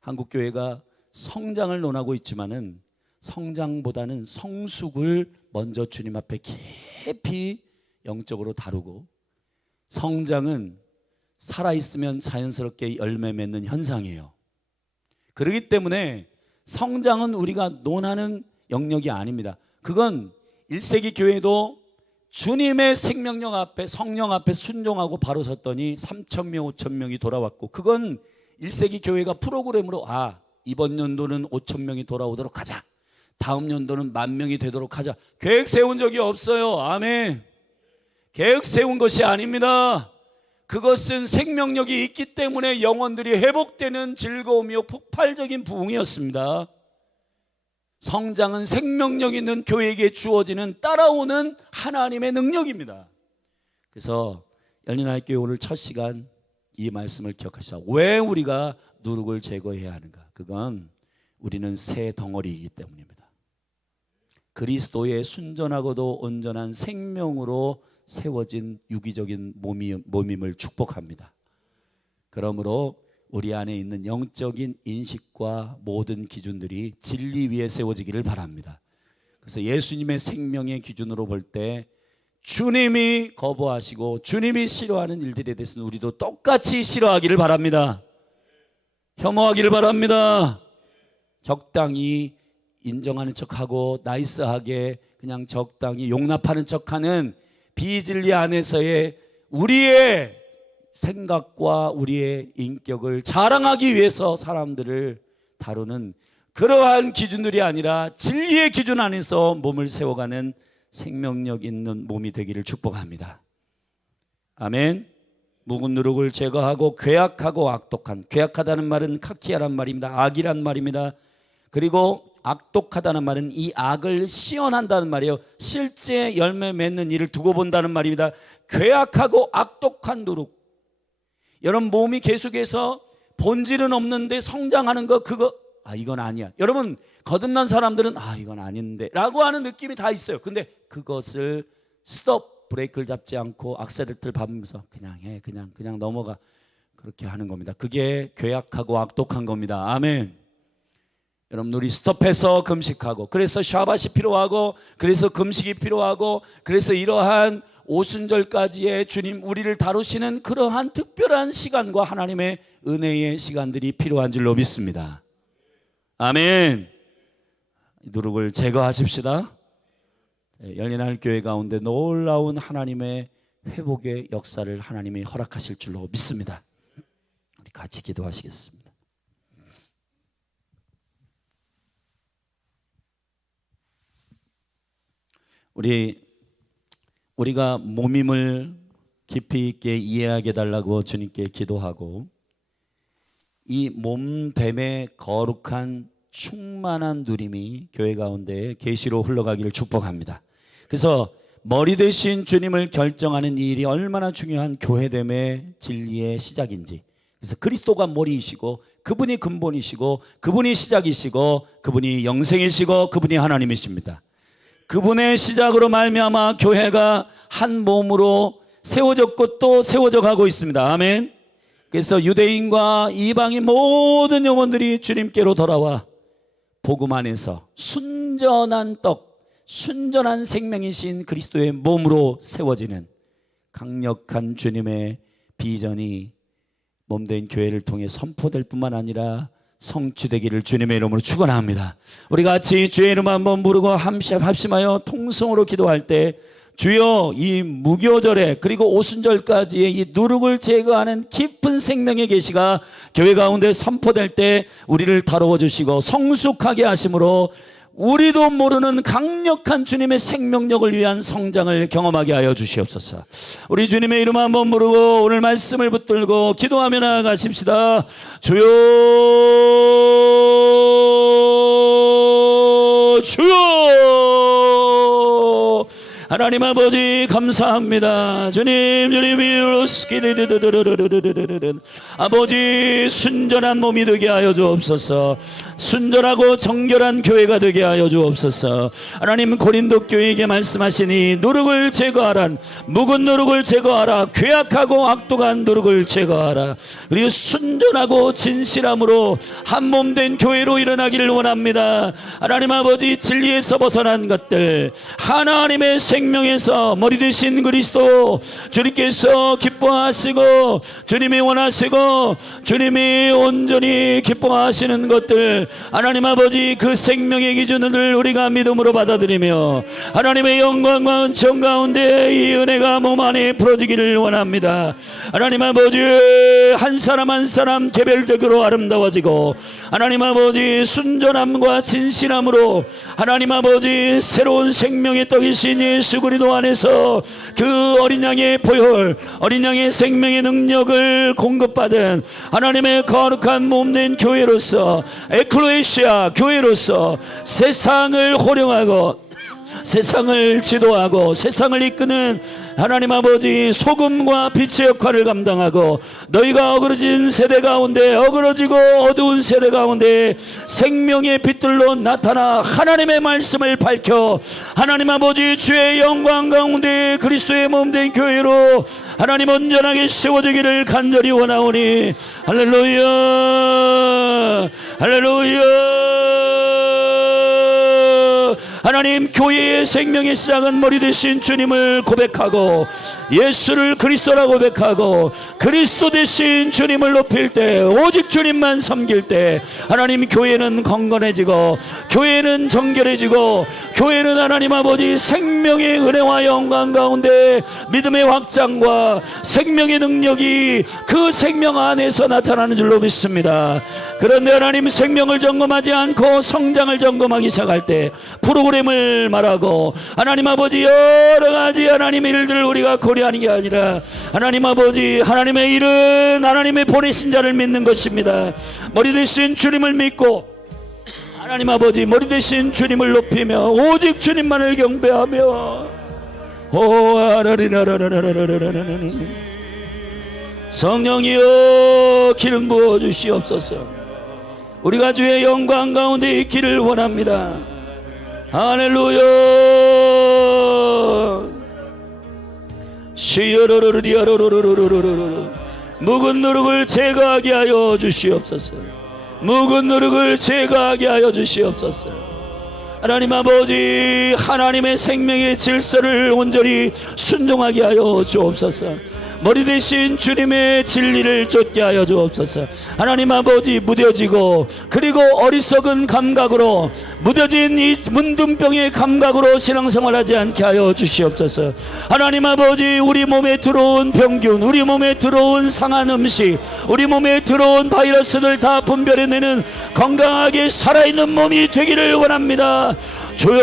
한국교회가 성장을 논하고 있지만은 성장보다는 성숙을 먼저 주님 앞에 깊이 영적으로 다루고, 성장은 살아있으면 자연스럽게 열매 맺는 현상이에요. 그렇기 때문에 성장은 우리가 논하는 영역이 아닙니다. 그건 1세기 교회도 주님의 생명력 앞에, 성령 앞에 순종하고 바로 섰더니 3,000명 5,000명이 돌아왔고, 그건 1세기 교회가 프로그램으로 이번 연도는 5,000명이 돌아오도록 하자, 다음 연도는 10,000명이 되도록 하자, 계획 세운 적이 없어요. 아멘. 계획 세운 것이 아닙니다. 그것은 생명력이 있기 때문에 영혼들이 회복되는 즐거움이요 폭발적인 부흥이었습니다. 성장은 생명력 있는 교회에게 주어지는 따라오는 하나님의 능력입니다. 그래서 열린하나님교회 오늘 첫 시간 이 말씀을 기억하시라. 왜 우리가 누룩을 제거해야 하는가? 그건 우리는 새 덩어리이기 때문입니다. 그리스도의 순전하고도 온전한 생명으로 세워진 유기적인 몸임을 축복합니다. 그러므로 우리 안에 있는 영적인 인식과 모든 기준들이 진리 위에 세워지기를 바랍니다. 그래서 예수님의 생명의 기준으로 볼 때 주님이 거부하시고 주님이 싫어하는 일들에 대해서는 우리도 똑같이 싫어하기를 바랍니다. 혐오하기를 바랍니다. 적당히 인정하는 척하고 나이스하게 그냥 적당히 용납하는 척하는 비진리 안에서의 우리의 생각과 우리의 인격을 자랑하기 위해서 사람들을 다루는 그러한 기준들이 아니라 진리의 기준 안에서 몸을 세워가는 생명력 있는 몸이 되기를 축복합니다. 아멘. 묵은 누룩을 제거하고 괴악하고 악독한, 괴악하다는 말은 카키아란 말입니다. 악이란 말입니다. 그리고 악독하다는 말은 이 악을 시연한다는 말이에요. 실제 열매 맺는 일을 두고 본다는 말입니다. 괴악하고 악독한 누룩. 여러분 몸이 계속해서 본질은 없는데 성장하는 거 그거 이건 아니야. 여러분 거듭난 사람들은 이건 아닌데 라고 하는 느낌이 다 있어요. 근데 그것을 스톱 브레이크를 잡지 않고 악셀레터를 밟으면서 그냥 해 그냥 넘어가 그렇게 하는 겁니다. 그게 괴악하고 악독한 겁니다. 아멘. 여러분 우리 스톱해서 금식하고 그래서 샤밧이 필요하고 그래서 금식이 필요하고 그래서 이러한 오순절까지의 주님 우리를 다루시는 그러한 특별한 시간과 하나님의 은혜의 시간들이 필요한 줄로 믿습니다. 아멘. 누룩을 제거하십시다. 열린하늘 교회 가운데 놀라운 하나님의 회복의 역사를 하나님이 허락하실 줄로 믿습니다. 우리 같이 기도하시겠습니다. 우리가 몸임을 깊이 있게 이해하게 달라고 주님께 기도하고 이 몸됨의 거룩한 충만한 누림이 교회 가운데 계시로 흘러가기를 축복합니다. 그래서 머리 되신 주님을 결정하는 이 일이 얼마나 중요한 교회됨의 진리의 시작인지, 그래서 그리스도가 머리이시고 그분이 근본이시고 그분이 시작이시고 그분이 영생이시고 그분이 하나님이십니다. 그분의 시작으로 말미암아 교회가 한 몸으로 세워졌고 또 세워져 가고 있습니다. 아멘. 그래서 유대인과 이방인 모든 영혼들이 주님께로 돌아와 복음 안에서 순전한 떡, 순전한 생명이신 그리스도의 몸으로 세워지는 강력한 주님의 비전이 몸된 교회를 통해 선포될 뿐만 아니라 성취되기를 주님의 이름으로 축원합니다. 우리 같이 주의 이름 한번 부르고 합심하여 통성으로 기도할 때 주여 이 무교절에 그리고 오순절까지의 이 누룩을 제거하는 깊은 생명의 계시가 교회 가운데 선포될 때 우리를 다루어 주시고 성숙하게 하심으로 우리도 모르는 강력한 주님의 생명력을 위한 성장을 경험하게 하여 주시옵소서. 우리 주님의 이름 한번 부르고 오늘 말씀을 붙들고 기도하며 나아가십시다. 주여 하나님 아버지 감사합니다. 주님 아버지 순전한 몸이 되게 하여 주옵소서. 순전하고 정결한 교회가 되게 하여 주옵소서. 하나님 고린도 교회에게 말씀하시니 누룩을 제거하라, 묵은 누룩을 제거하라, 괴악하고 악독한 누룩을 제거하라. 그리고 순전하고 진실함으로 한 몸 된 교회로 일어나기를 원합니다. 하나님 아버지 진리에서 벗어난 것들, 하나님의 생명에서 머리 되신 그리스도 주님께서 기뻐하시고 주님이 원하시고 주님이 온전히 기뻐하시는 것들, 하나님 아버지 그 생명의 기준을 우리가 믿음으로 받아들이며 하나님의 영광과 은총 가운데 이 은혜가 몸 안에 풀어지기를 원합니다. 하나님 아버지 한 사람 한 사람 개별적으로 아름다워지고 하나님 아버지 순전함과 진실함으로 하나님 아버지 새로운 생명의 떡이신 예수 그리스도 안에서 그 어린 양의 보혈, 어린 양의 생명의 능력을 공급받은 하나님의 거룩한 몸된 교회로서 에클레시아 교회로서 세상을 호령하고 세상을 지도하고 세상을 이끄는 하나님 아버지 소금과 빛의 역할을 감당하고, 너희가 어그러진 세대 가운데, 어그러지고 어두운 세대 가운데 생명의 빛들로 나타나 하나님의 말씀을 밝혀 하나님 아버지 주의 영광 가운데 그리스도의 몸된 교회로 하나님 온전하게 세워지기를 간절히 원하오니. 할렐루야, 할렐루야. 하나님, 교회의 생명의 시작은 머리 되신 주님을 고백하고 예수를 그리스도라고 고백하고 그리스도 되신 주님을 높일 때, 오직 주님만 섬길 때 하나님, 교회는 건건해지고 교회는 정결해지고 교회는 하나님 아버지 생명의 은혜와 영광 가운데 믿음의 확장과 생명의 능력이 그 생명 안에서 나타나는 줄로 믿습니다. 그런데 하나님, 생명을 점검하지 않고 성장을 점검하기 시작할 때 프로그램을 말하고 하나님 아버지 여러 가지 하나님의 일들을 우리가 고려하는 게 아니라 하나님 아버지, 하나님의 일은 하나님의 보내신 자를 믿는 것입니다. 머리 대신 주님을 믿고 하나님 아버지 머리 대신 주님을 높이며 오직 주님만을 경배하며 성령이여 기름 부어 주시옵소서. 우리가 주의 영광 가운데 있기를 원합니다. 할렐루야. 시여로로리아로로로로로로로 묵은 누룩을 제거하게 하여 주시옵소서. 묵은 누룩을 제거하게 하여 주시옵소서. 하나님 아버지, 하나님의 생명의 질서를 온전히 순종하게 하여 주옵소서. 머리 대신 주님의 진리를 쫓게 하여 주옵소서. 하나님 아버지, 무뎌지고 그리고 어리석은 감각으로 무뎌진 이 문둥병의 감각으로 신앙생활하지 않게 하여 주시옵소서. 하나님 아버지, 우리 몸에 들어온 병균, 우리 몸에 들어온 상한 음식, 우리 몸에 들어온 바이러스를 다 분별해내는 건강하게 살아있는 몸이 되기를 원합니다. 주여,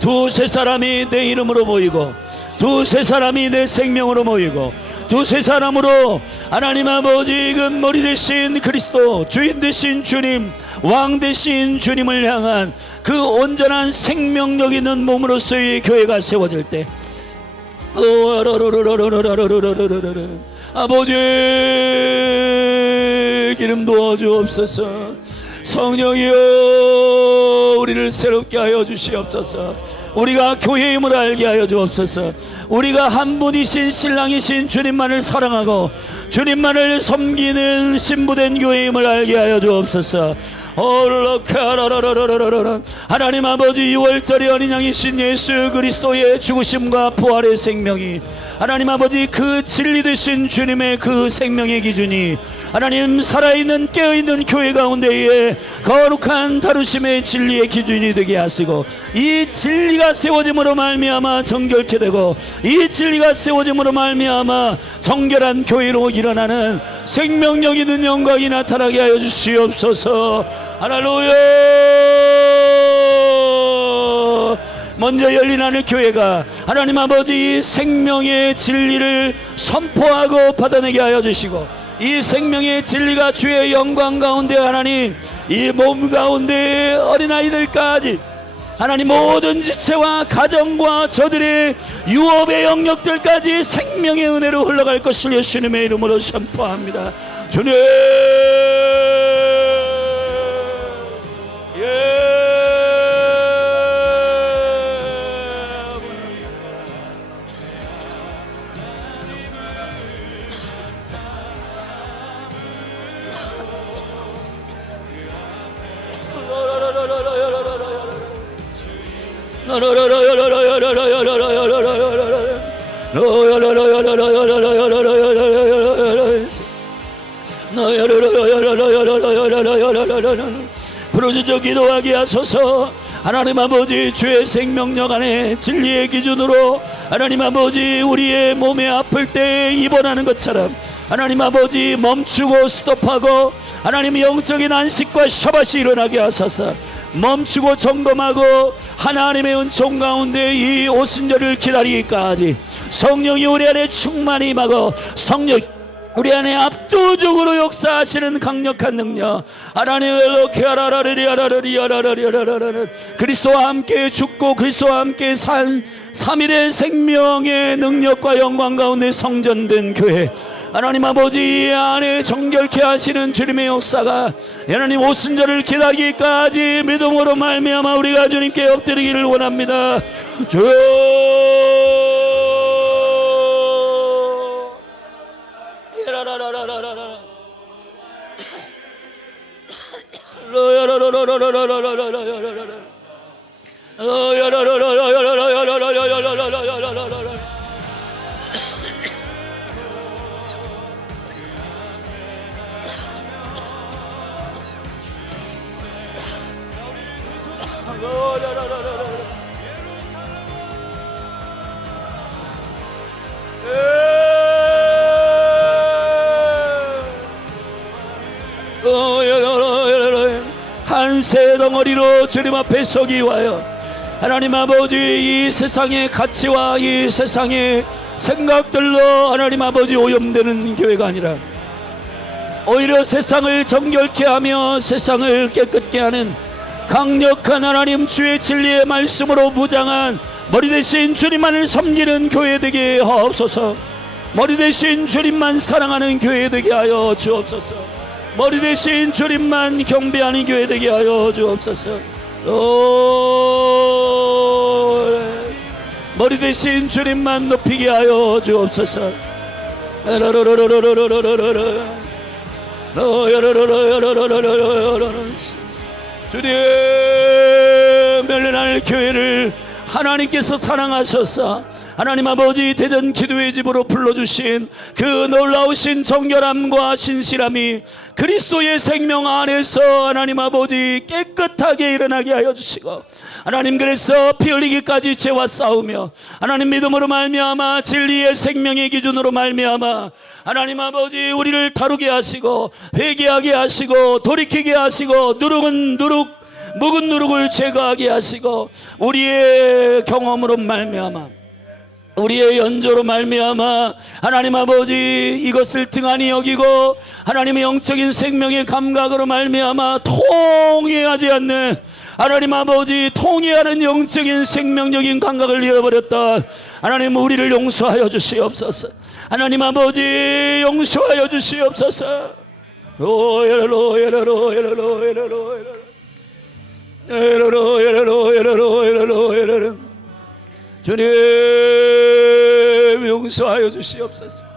두세 사람이 내 이름으로 모이고 두세 사람이 내 생명으로 모이고 두세 사람으로 하나님 아버지 그 머리 대신 그리스도, 주인 대신 주님, 왕 대신 주님을 향한 그 온전한 생명력 있는 몸으로서의 교회가 세워질 때, 아버지 기름 부어 주옵소서. 성령이여 우리를 새롭게 하여 주시옵소서. 우리가 교회임을 알게 하여 주옵소서. 우리가 한 분이신 신랑이신 주님만을 사랑하고 주님만을 섬기는 신부된 교회임을 알게 하여 주옵소서. 하나님 아버지, 6월절의 어린 양이신 예수 그리스도의 죽으심과 부활의 생명이, 하나님 아버지 그 진리 되신 주님의 그 생명의 기준이 하나님 살아있는 깨어있는 교회 가운데에 거룩한 다루심의 진리의 기준이 되게 하시고, 이 진리가 세워짐으로 말미암아 정결케 되고 이 진리가 세워짐으로 말미암아 정결한 교회로 일어나는 생명력 있는 영광이 나타나게 하여 주시옵소서. 할렐루야. 먼저 열린 하늘 교회가 하나님 아버지 생명의 진리를 선포하고 받아내게 하여 주시고, 이 생명의 진리가 주의 영광 가운데 하나님 이 몸 가운데 어린아이들까지 하나님 모든 지체와 가정과 저들의 유업의 영역들까지 생명의 은혜로 흘러갈 것을 예수님의 이름으로 선포합니다. 주님 부르짖어 기도하게 하소서. 하나님 아버지 주의 생명력 안에 진리의 기준으로 하나님 아버지 우리의 몸에 아플 때 입원하는 것처럼 하나님 아버지 멈추고 스톱하고 하나님 영적인 안식과 샤밧이 일어나게 하소서. 멈추고 점검하고 하나님의 은총 가운데 이 오순절을 기다리기까지 성령이 우리 안에 충만히 임하고 성령 우리 안에 압도적으로 역사하시는 강력한 능력 하나님을 그리스도와 함께 죽고 그리스도와 함께 산 3일의 생명의 능력과 영광 가운데 성전된 교회 하나님 아버지 안에 정결케 하시는 주님의 역사가 하나님 오순절을 기다리기까지 믿음으로 말미암아 우리가 주님께 엎드리기를 원합니다. 주여 한 새 덩어리로 주님 앞에 서기 위하여 하나님 아버지 이 세상의 가치와 이 세상의 생각들로 하나님 아버지 오염되는 교회가 아니라 오히려 세상을 정결케 하며 세상을 깨끗게 하는 강력한 하나님 주의 진리의 말씀으로 무장한 머리 대신 주님만을 섬기는 교회 되게 하옵소서. 머리 대신 주님만 사랑하는 교회 되게 하여 주옵소서. 머리 대신 주님만 경배하는 교회 되게 하여 주옵소서. 머리 대신 주님만 높이게 하여 주옵소서. 주님 멸련할 교회를 하나님께서 사랑하셔서 하나님 아버지 대전 기도의 집으로 불러주신 그 놀라우신 정결함과 신실함이 그리스도의 생명 안에서 하나님 아버지 깨끗하게 일어나게 하여 주시고 하나님 그래서 피 흘리기까지 죄와 싸우며 하나님 믿음으로 말미암아 진리의 생명의 기준으로 말미암아 하나님 아버지 우리를 다루게 하시고 회개하게 하시고 돌이키게 하시고 묵은 누룩을 제거하게 하시고 우리의 경험으로 말미암아 우리의 연조로 말미암아 하나님 아버지 이것을 등한히 여기고 하나님의 영적인 생명의 감각으로 말미암아 통해하지 않는 하나님 아버지 통해하는 영적인 생명적인 감각을 잃어버렸던 하나님 우리를 용서하여 주시옵소서. 하나님 아버지 용서하여 주시옵소서. 주님 용서하여 주시옵소서.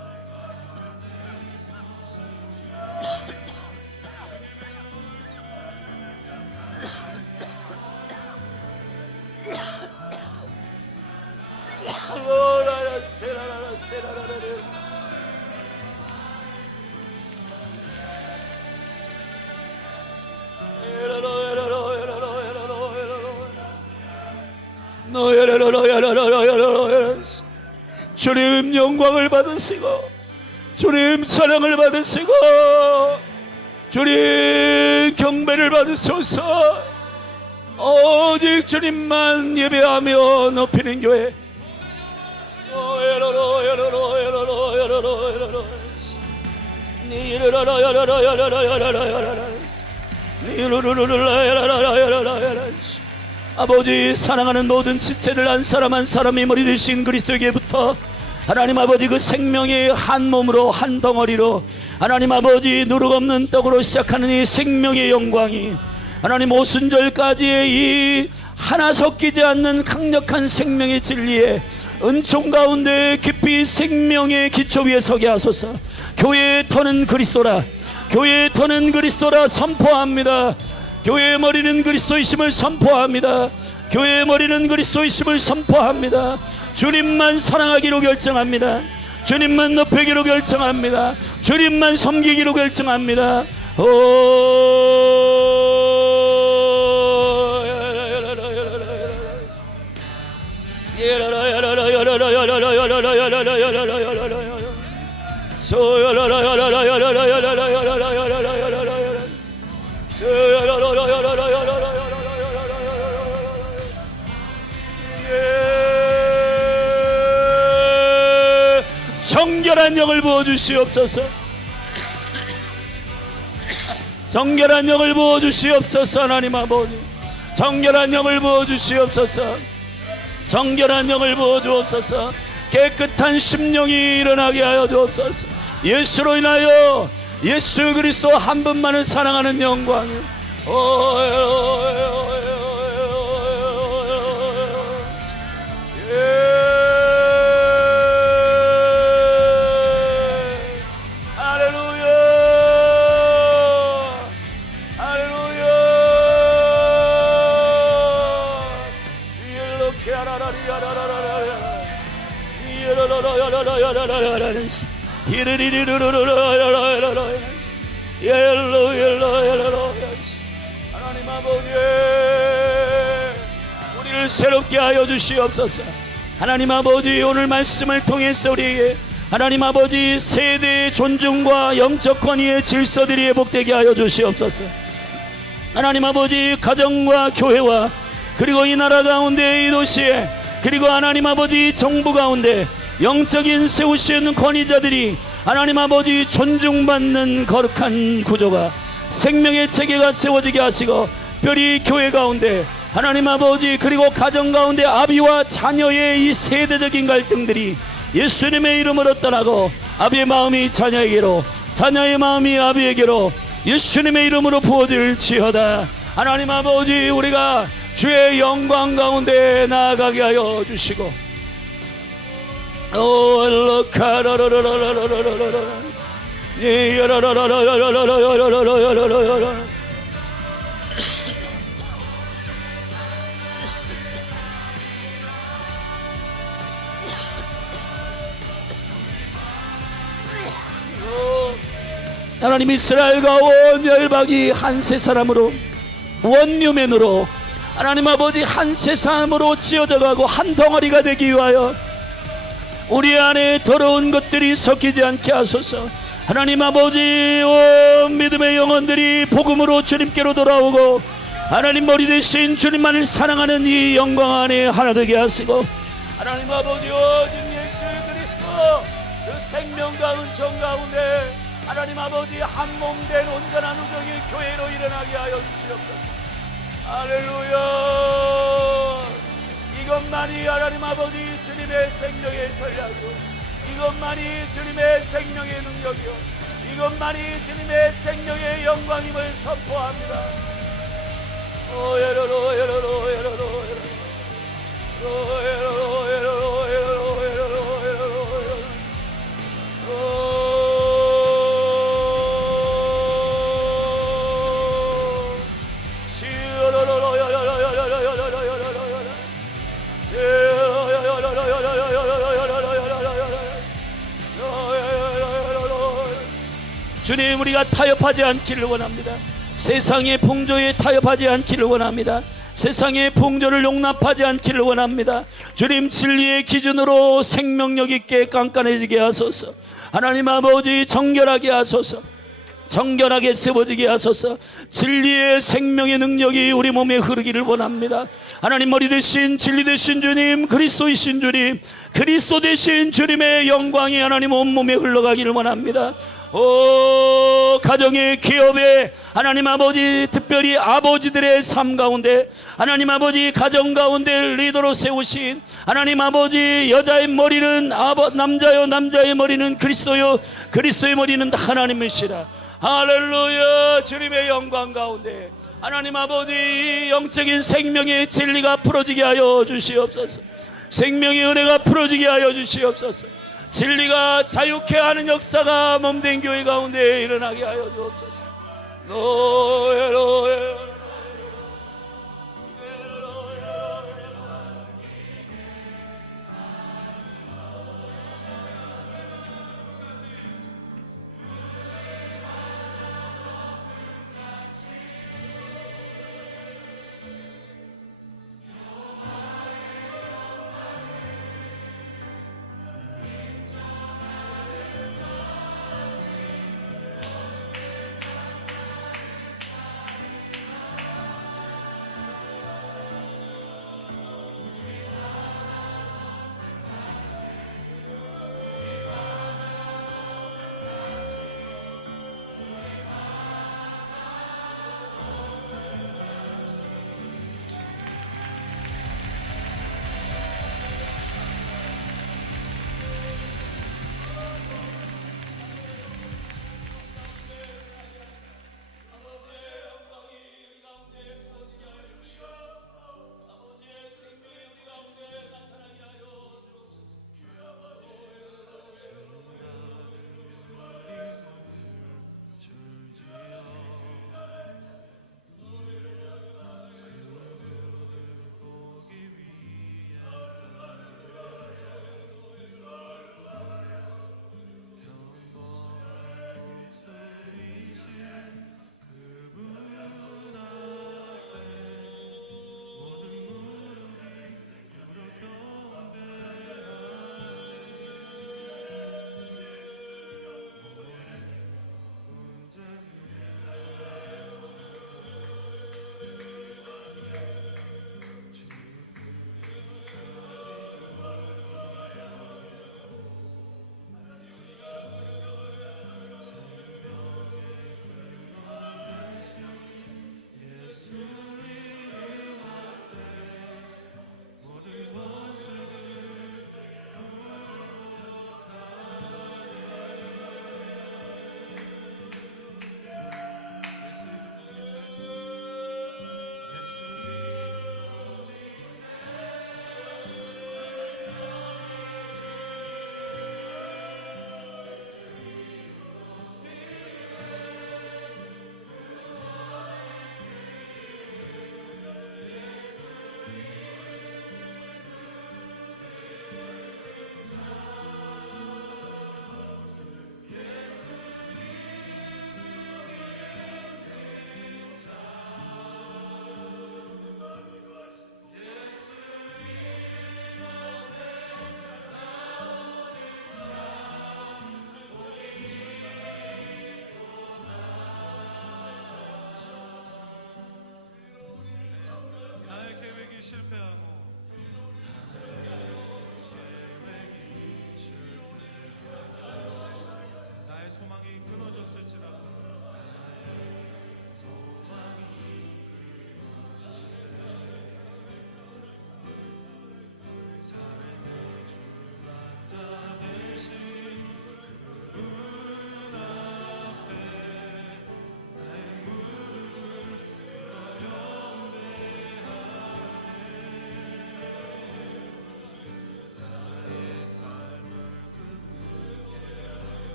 주님 영광을 받으시고 주님 찬양을 받으시고 주님 경배를 받으소서. 오직 주님만 예배하며 높이는 교회 아버지 사랑하는 모든 지체를 한 사람 한 사람이 머리 되신 그리스도에게부터 하나님 아버지 그 생명의 한 몸으로 한 덩어리로 하나님 아버지 누룩 없는 떡으로 시작하는 이 생명의 영광이 하나님 오순절까지의 이 하나 섞이지 않는 강력한 생명의 진리에 은총 가운데 깊이 생명의 기초 위에 서게 하소서. 교회의 터는 그리스도라, 교회의 터는 그리스도라 선포합니다. 교회의 머리는 그리스도이심을 선포합니다. 교회의 머리는 그리스도이심을 선포합니다. 주님만 사랑하기로 결정합니다. 주님만 높이기로 결정합니다. 주님만 섬기기로 결정합니다. 정결한 영을 부어주시옵소서. 정결한 영을 부어주시옵소서. 하나님 아버지, 정결한 영을 부어주시옵소서. 정결한 영을 부어주옵소서. 깨끗한 심령이 일어나게 하여 주옵소서. 예수로 인하여 예수 그리스도 한 분만을 사랑하는 영광이요. 하나님 아버지, 우리를 새롭게 하여 주시옵소서. 하나님 아버지, 오늘 말씀을 통해서 우리에게 하나님 아버지 세대의 존중과 영적 권위의 질서들이 회복되게 하여 주시옵소서. 하나님 아버지, 가정과 교회와 그리고 이 나라 가운데 이 도시에 그리고 하나님 아버지 정부 가운데 영적인 세우시는 권위자들이 하나님 아버지 존중받는 거룩한 구조가 생명의 체계가 세워지게 하시고, 특별히 교회 가운데 하나님 아버지 그리고 가정 가운데 아비와 자녀의 이 세대적인 갈등들이 예수님의 이름으로 떠나고 아비의 마음이 자녀에게로, 자녀의 마음이 아비에게로 예수님의 이름으로 부어질지어다. 하나님 아버지, 우리가 주의 영광 가운데 나아가게 하여 주시고, 하나님, 이스라엘과 온 열방이 한 세 사람으로 원유맨으로 하나님 아버지 한 세 사람으로 지어져 가고 한 덩어리가 되기 위하여 우리 안에 더러운 것들이 섞이지 않게 하소서. 하나님 아버지, 온 믿음의 영혼들이 복음으로 주님께로 돌아오고 하나님 머리 대신 주님만을 사랑하는 이 영광 안에 하나 되게 하시고, 하나님 아버지, 오직 예수 그리스도 그 생명과 은총 가운데 하나님 아버지 한 몸된 온전한 우정의 교회로 일어나게 하여 주시옵소서. 할렐루야. 이것만이 하나님 아버지 주님의 생명의 전략이요, 이것만이 주님의 생명의 능력이요, 이것만이 주님의 생명의 영광임을 선포합니다. 주님, 우리가 타협하지 않기를 원합니다. 세상의 풍조에 타협하지 않기를 원합니다. 세상의 풍조를 용납하지 않기를 원합니다. 주님, 진리의 기준으로 생명력 있게 깐깐해지게 하소서. 하나님 아버지, 정결하게 하소서. 정결하게 세워지게 하소서. 진리의 생명의 능력이 우리 몸에 흐르기를 원합니다. 하나님, 머리 대신 진리 대신 주님, 그리스도이신 주님, 그리스도 대신 주님의 영광이 하나님 온몸에 흘러가기를 원합니다. 오, 가정의 기업에 하나님 아버지, 특별히 아버지들의 삶 가운데 하나님 아버지 가정 가운데 리더로 세우신 하나님 아버지, 여자의 머리는 남자요, 남자의 머리는 그리스도요, 그리스도의 머리는 하나님이시라. 할렐루야. 주님의 영광 가운데 하나님 아버지 영적인 생명의 진리가 풀어지게 하여 주시옵소서. 생명의 은혜가 풀어지게 하여 주시옵소서. 진리가 자유케 하는 역사가 몸된 교회 가운데 일어나게 하여 주옵소서.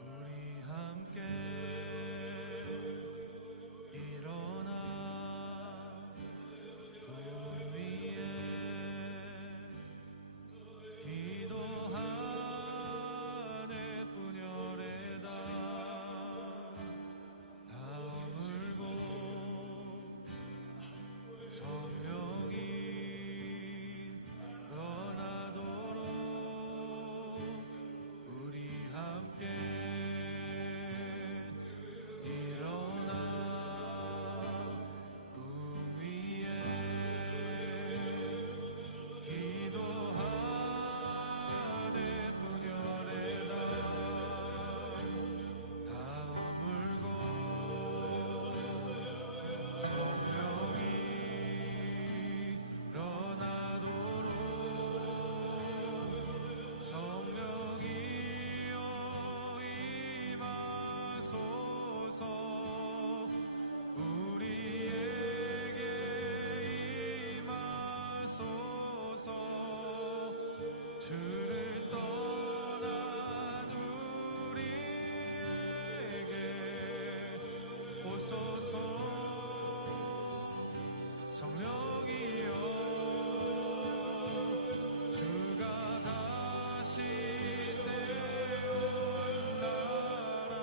우리 함께 일어나 돈 위에 기도하네 분열의 다 물고 성령이 일어나도록 우리 함께 일어나 꿈 위에 기도하네 분열의 다 머물고 성령이 일어나도록 성령이여 임하소서 우리에게 임하소서 주를 떠난 우리에게 오소서 성령이여 주가 다시 세운 나라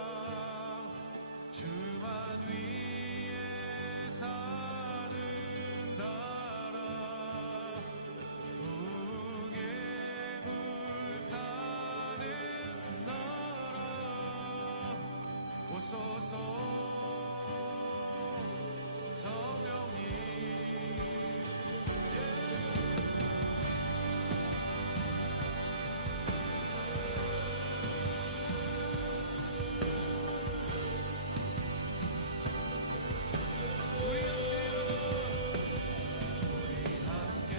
주만 위에 사는 나라 붕에 불타는 나라 오소서 성령님 우리 함께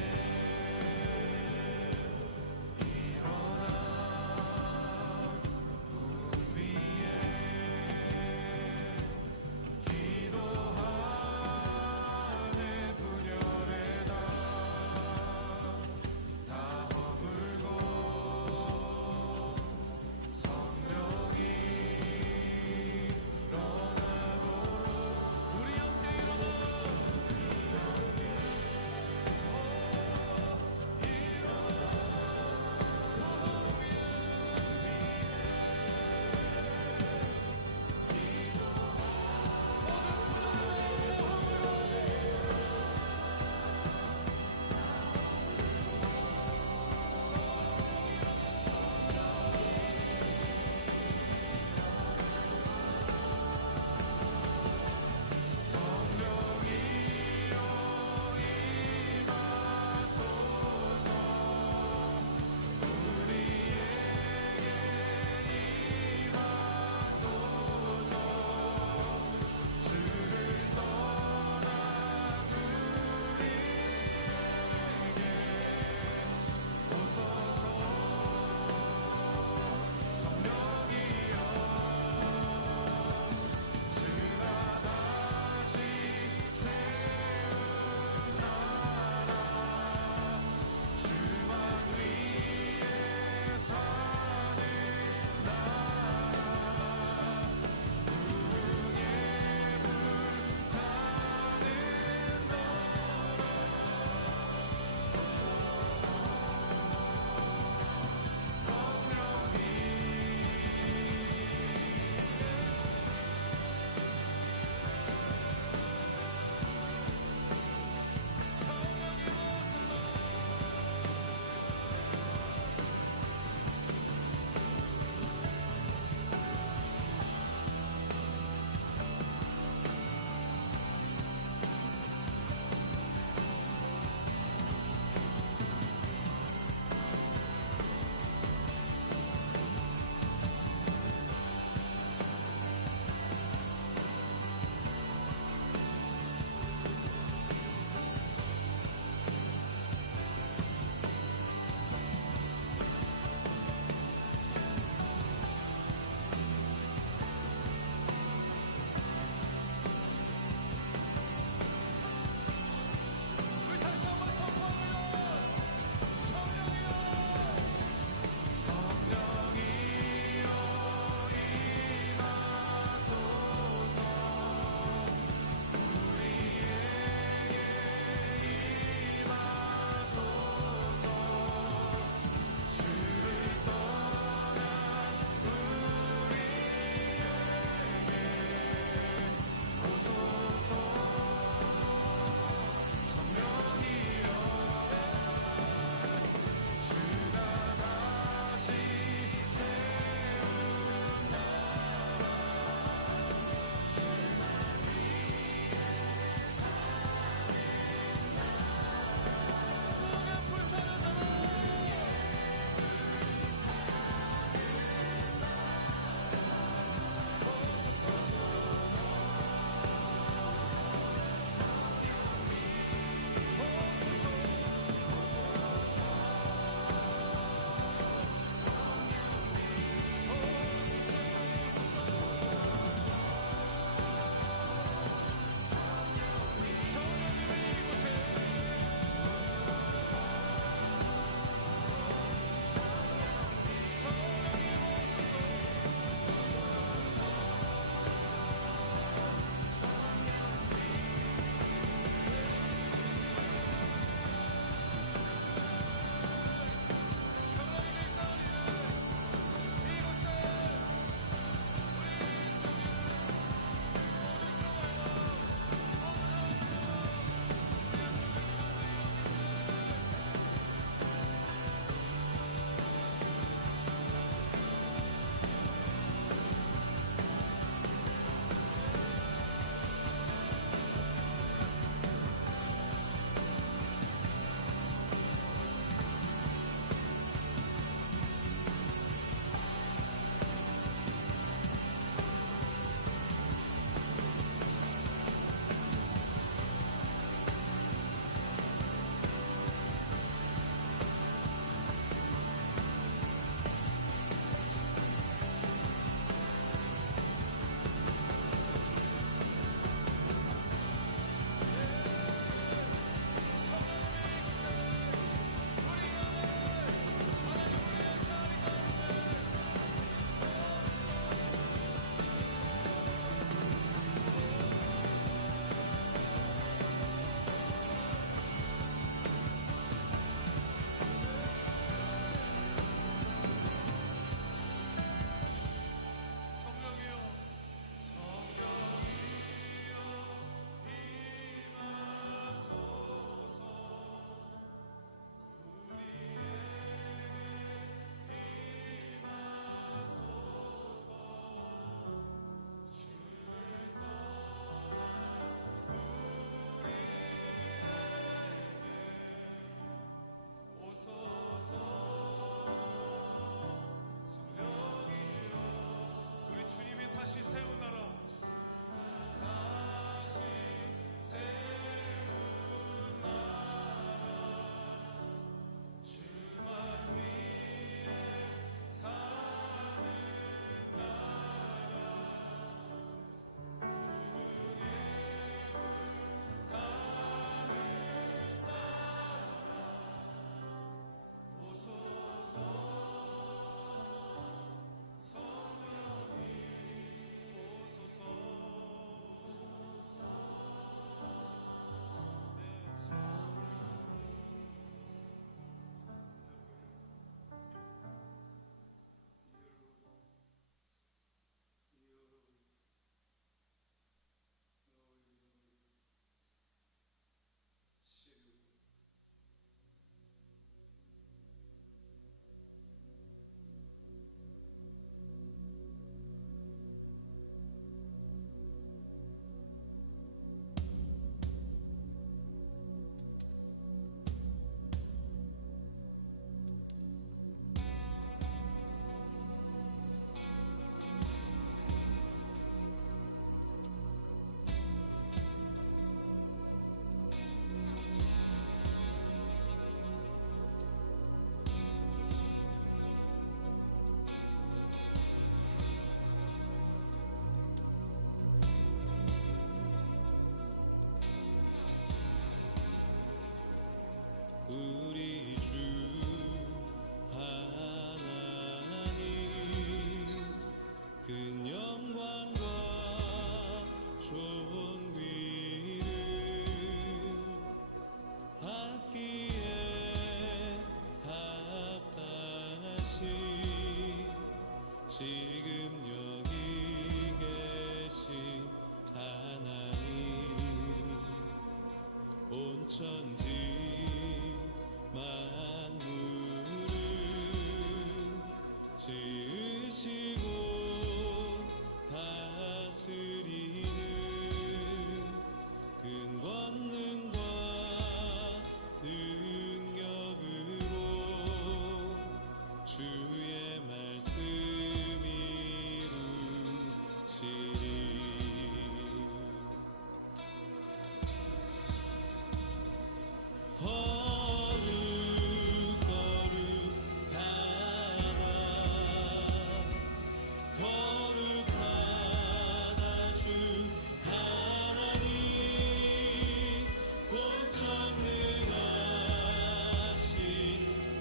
일어나 문 위에 우리 주 하나님 큰 영광과 존귀를 받기에 합당하신 지금 여기 계신 하나님 온 천지 만물을 지으시고 다스리는 큰 권능과 능력으로 주의 말씀 이루시리 거룩하다 주 하나님 곧 전능하신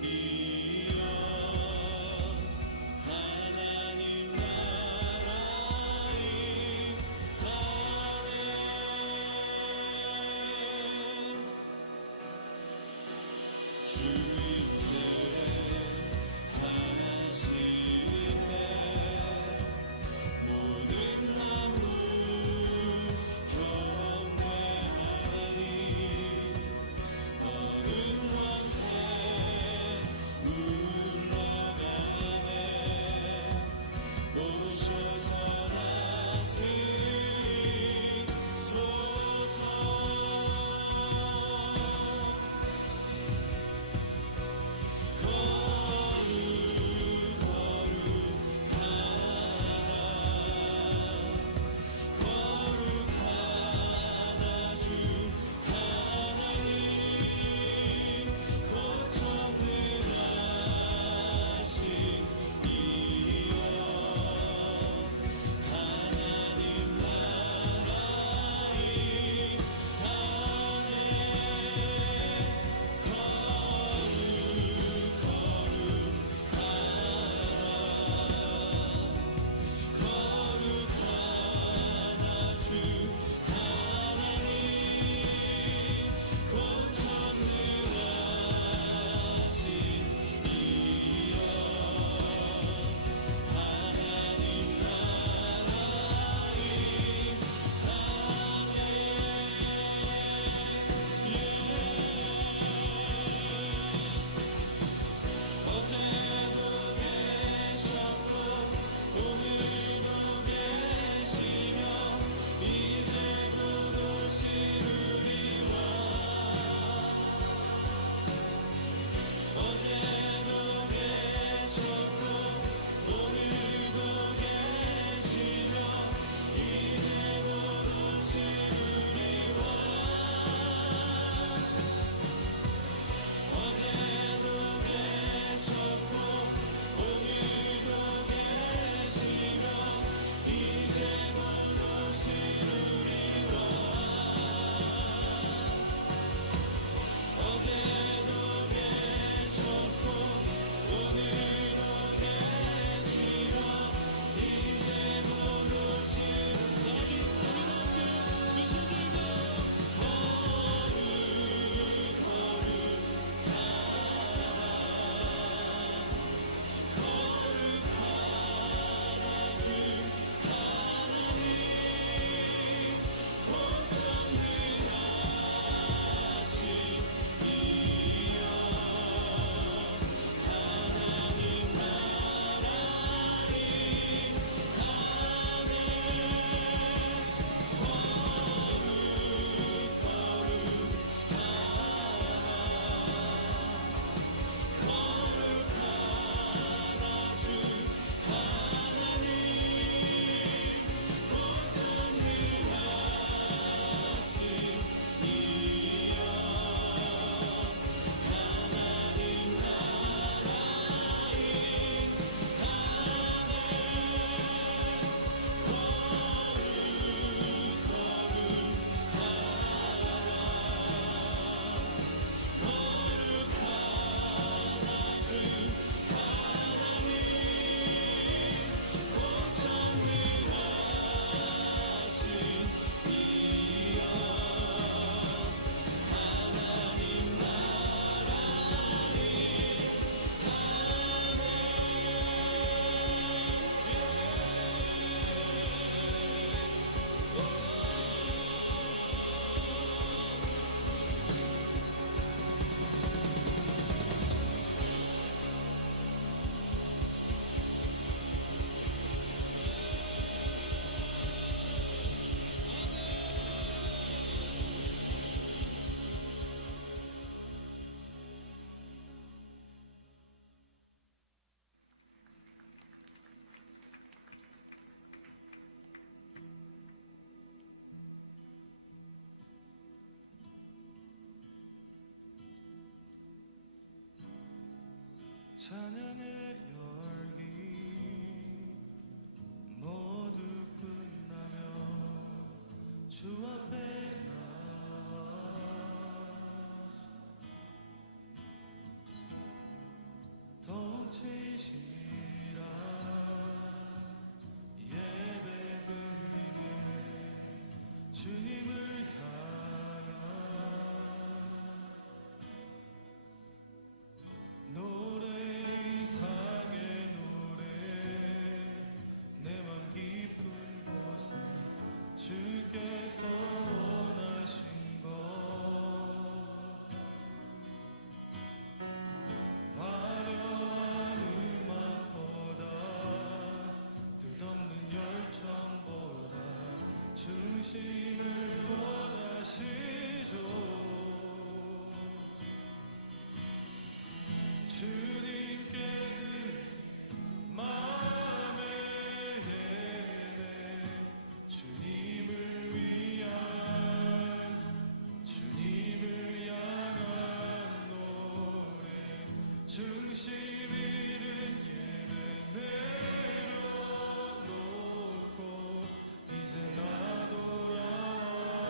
이여 하나님 나라의 하네 주임새 하실 때 모든 만물 경배하리 어둠 권세 물러가네 오셔서 다스리소서 찬양의 열기 모두 끝나며 주 앞에 나와 더욱 진실한 예배 드리는 주님을 향한 노래 이상의 노래 내 맘 깊은 곳에 주께서 원하신 것 화려한 음악보다 뜻없는 열정보다 중심을 원하시죠. 주님께 드린 마음의 예배 주님을 향한 노래 중심 잃은 예배 내려놓고 이제 나 돌아와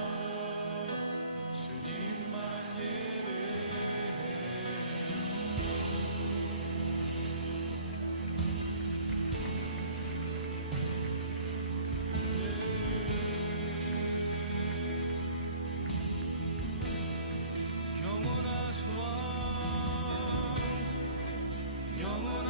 주님만 예배해. 영원하신 왕 영원하신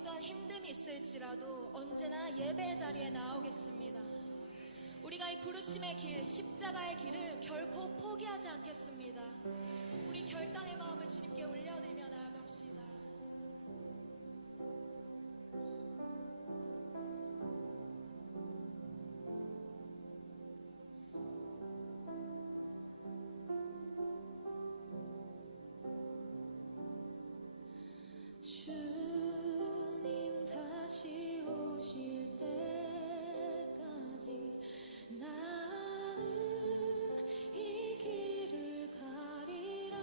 어떠한 힘듦이 있을지라도 언제나 예배 자리에 나오겠습니다. 우리가 이 부르심의 길, 십자가의 길을 결코 포기하지 않겠습니다. 우리 결단의 마음을 주님께 올려드리며 나아갑시다. 주님 다시 오실 때까지 나는 이 길을 가리라.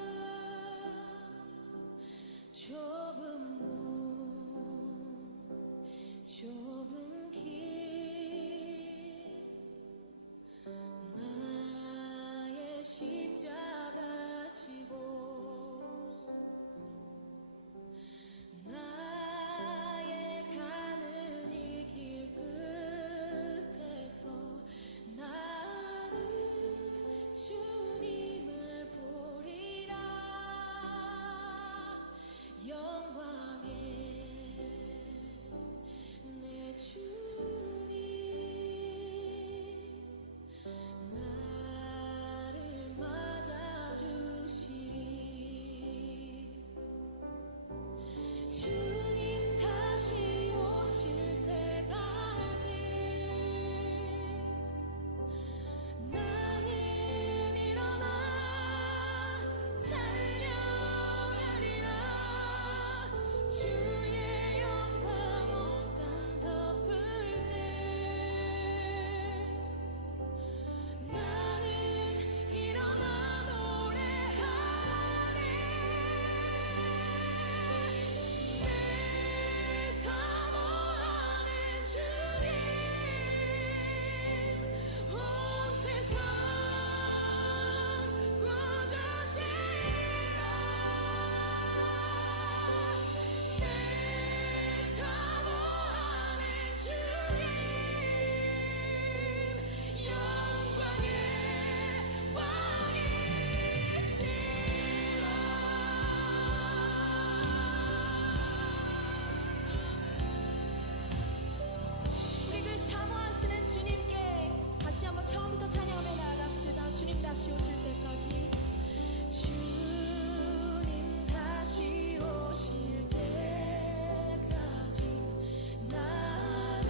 좁은 문, 좁은 길, 나의 십자가 지고 나의 가는 이 길 끝에서 나는 주님을 보리라. 영광의 내 주님 나를 맞아주시리. 주님 다시 오실 때까지 나는 일어나 달려가리라. 주의 영광 온 땅 덮을 때 나는 일어나 노래하리. 내 사모하는 주님 온 세상 구주시라. 내 사모하는 주님 영광의 왕이시라. 우리 그 사모하시는 주님께 다시 한번 처음부터 찬양하며 나아갑시다. 주님 다시 오실 때까지, 주님 다시 오실 때까지 나는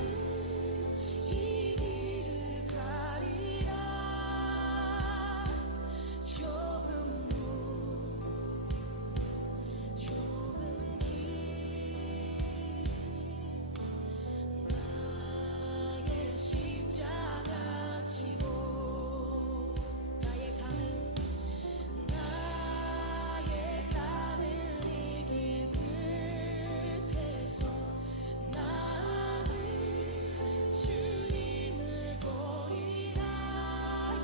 이 길을 가리라. 좁은 문, 좁은 길, 나의 십자가 지고 나의 가는 이 길 끝에서 나는 주님을 보리라.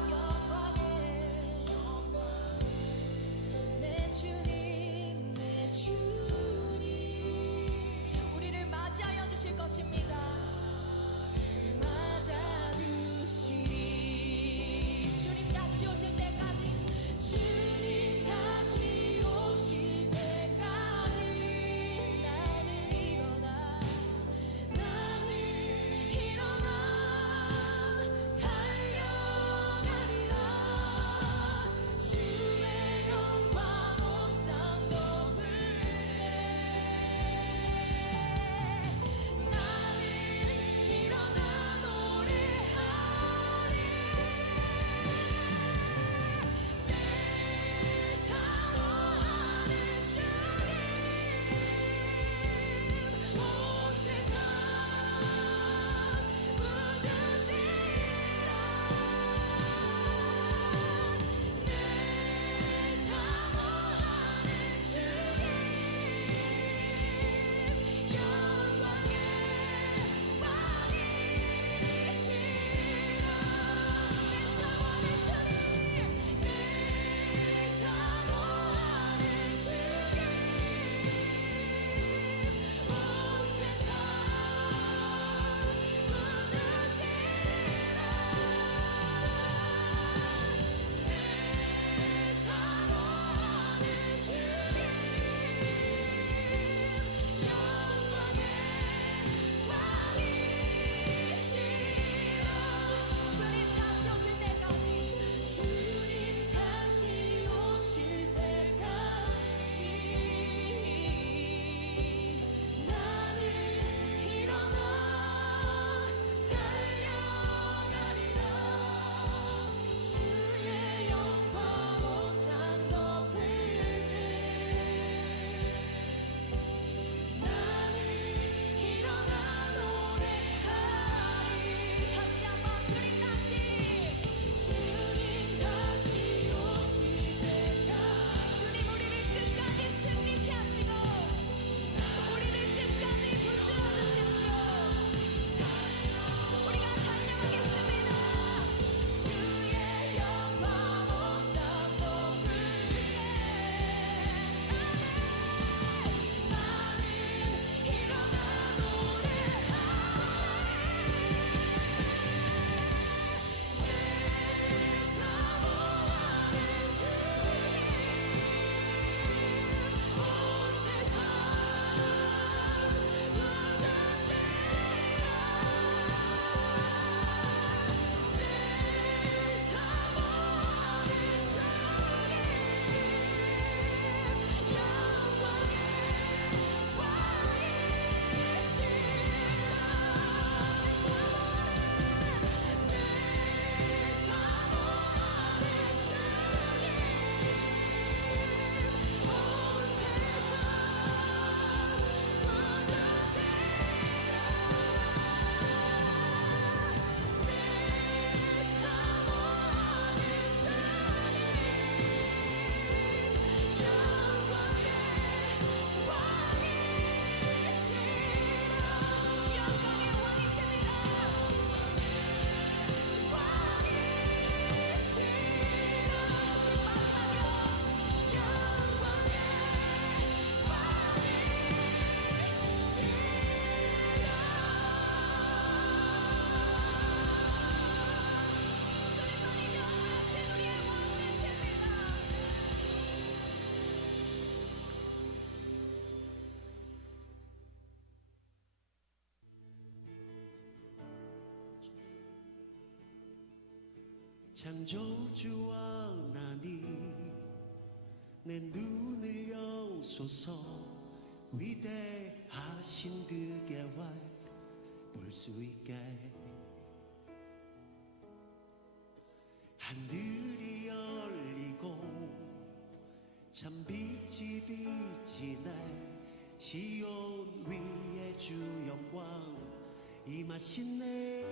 영광의 내 주님, 내 주님 우리를 맞이하여 주실 것입니다. 맞아주시리. 주님 다시 오실 때까지, 주님 다시 오실 때까지 나는 일어나 달려가리라. 주의 영광 온 땅 덮을 때 나는 일어나 노래하리. 내 창조주 하나님 내 눈을 여소서 위대하신 그 계획 볼 수 있게 하늘이 열리고 참 빛이 비치네 시온 위에 주 영광 임하시네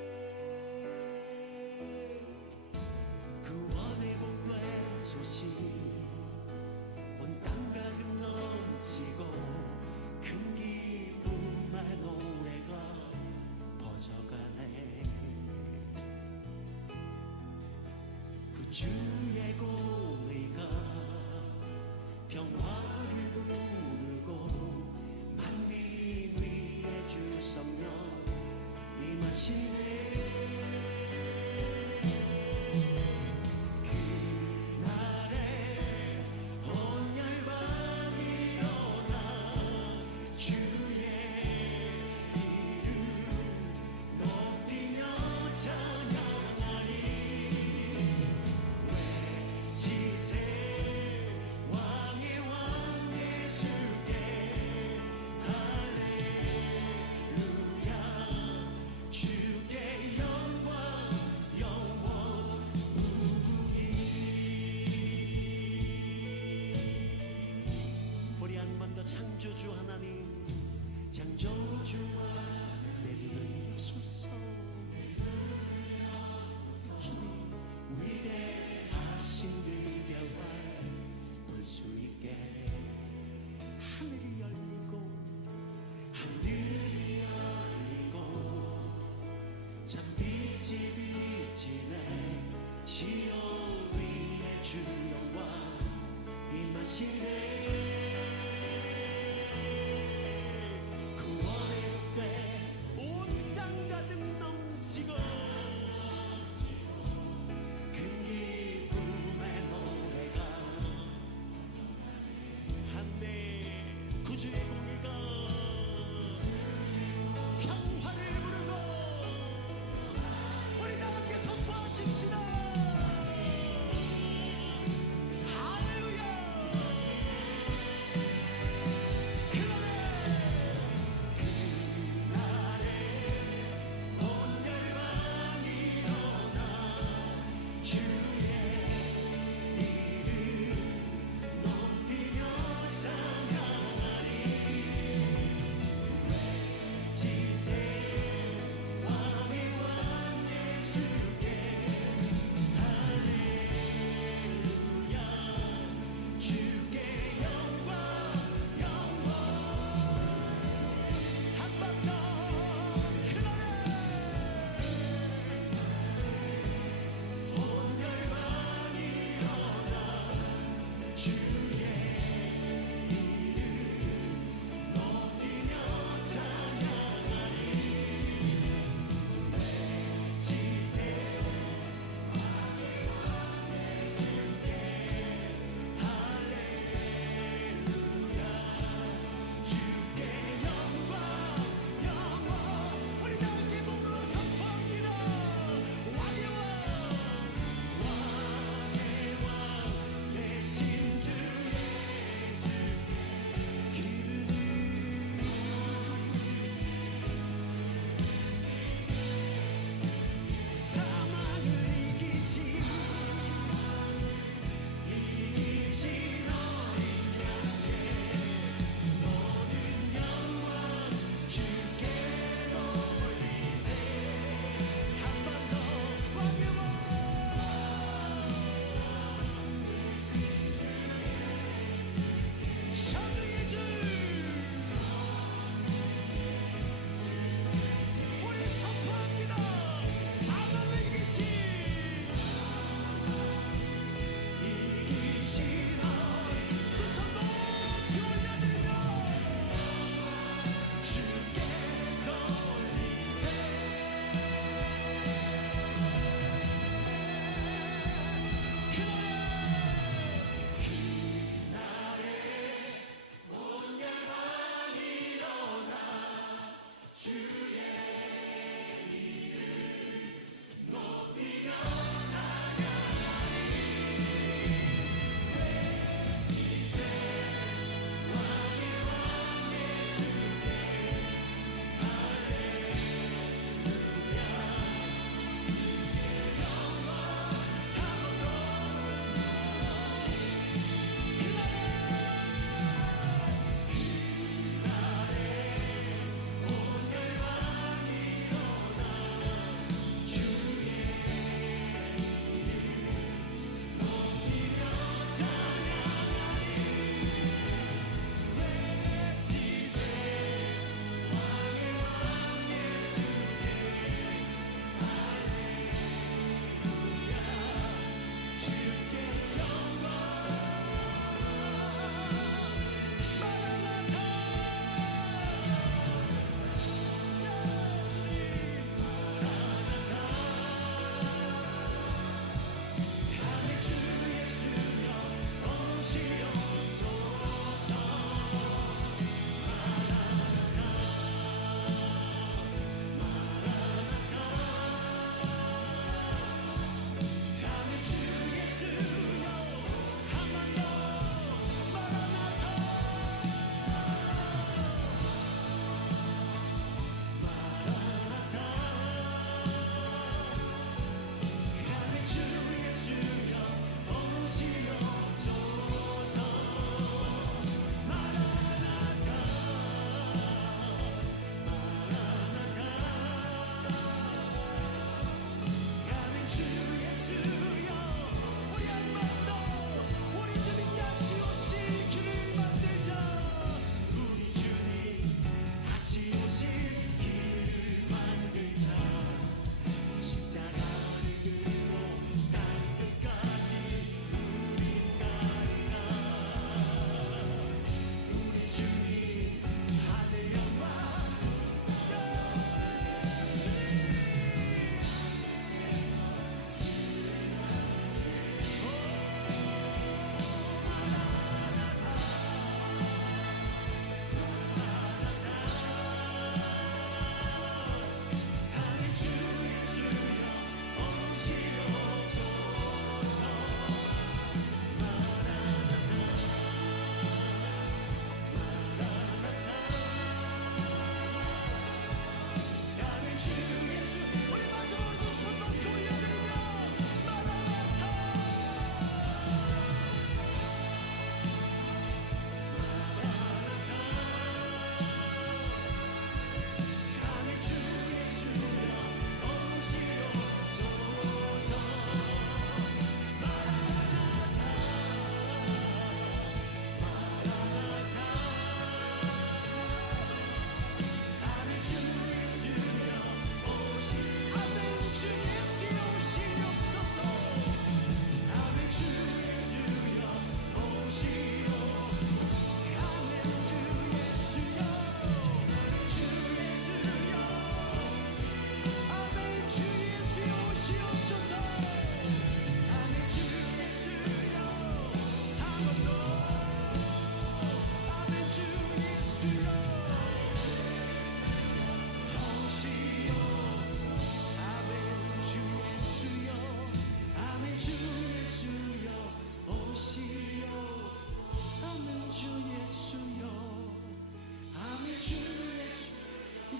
구원의 복된 소식 온 땅 가득 넘치고 큰 기쁨의 노래가 퍼져가네 구주의 공의가 평화를 부르고 만민 위에 주 성령 임하시네 그날에 온 열방이 일어나 주의 이름 높이며 찬양하리 외치세 왕의 왕 예수께 할렐루야 주께 영광 영원 무궁히 우리 한 번 더 창조주 하나님 창조주와 내 눈을 솟어 주님 위대하신 그대와 볼 수 있게 하늘이 열리고 하늘이 열리고 참 빛이 비치네 시온 위에 주 영광 임하시네 구원의 때 온 땅 가득 넘치고 큰 기쁨의 노래가 한데 구주의 공의가 평화를 부르고 우리 다 함께 선포하십시다 할렐루야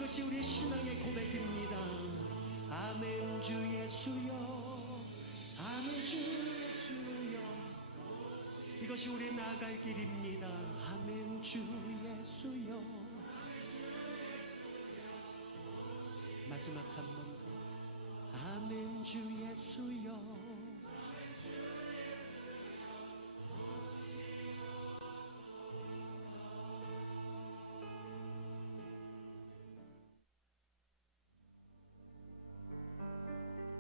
이것이 우리 신앙의 고백입니다. 아멘 주 예수여, 아멘 주 예수여, 이것이 우리 나갈 길입니다. 아멘 주 예수여. 마지막 한 번 더. 아멘 주 예수여,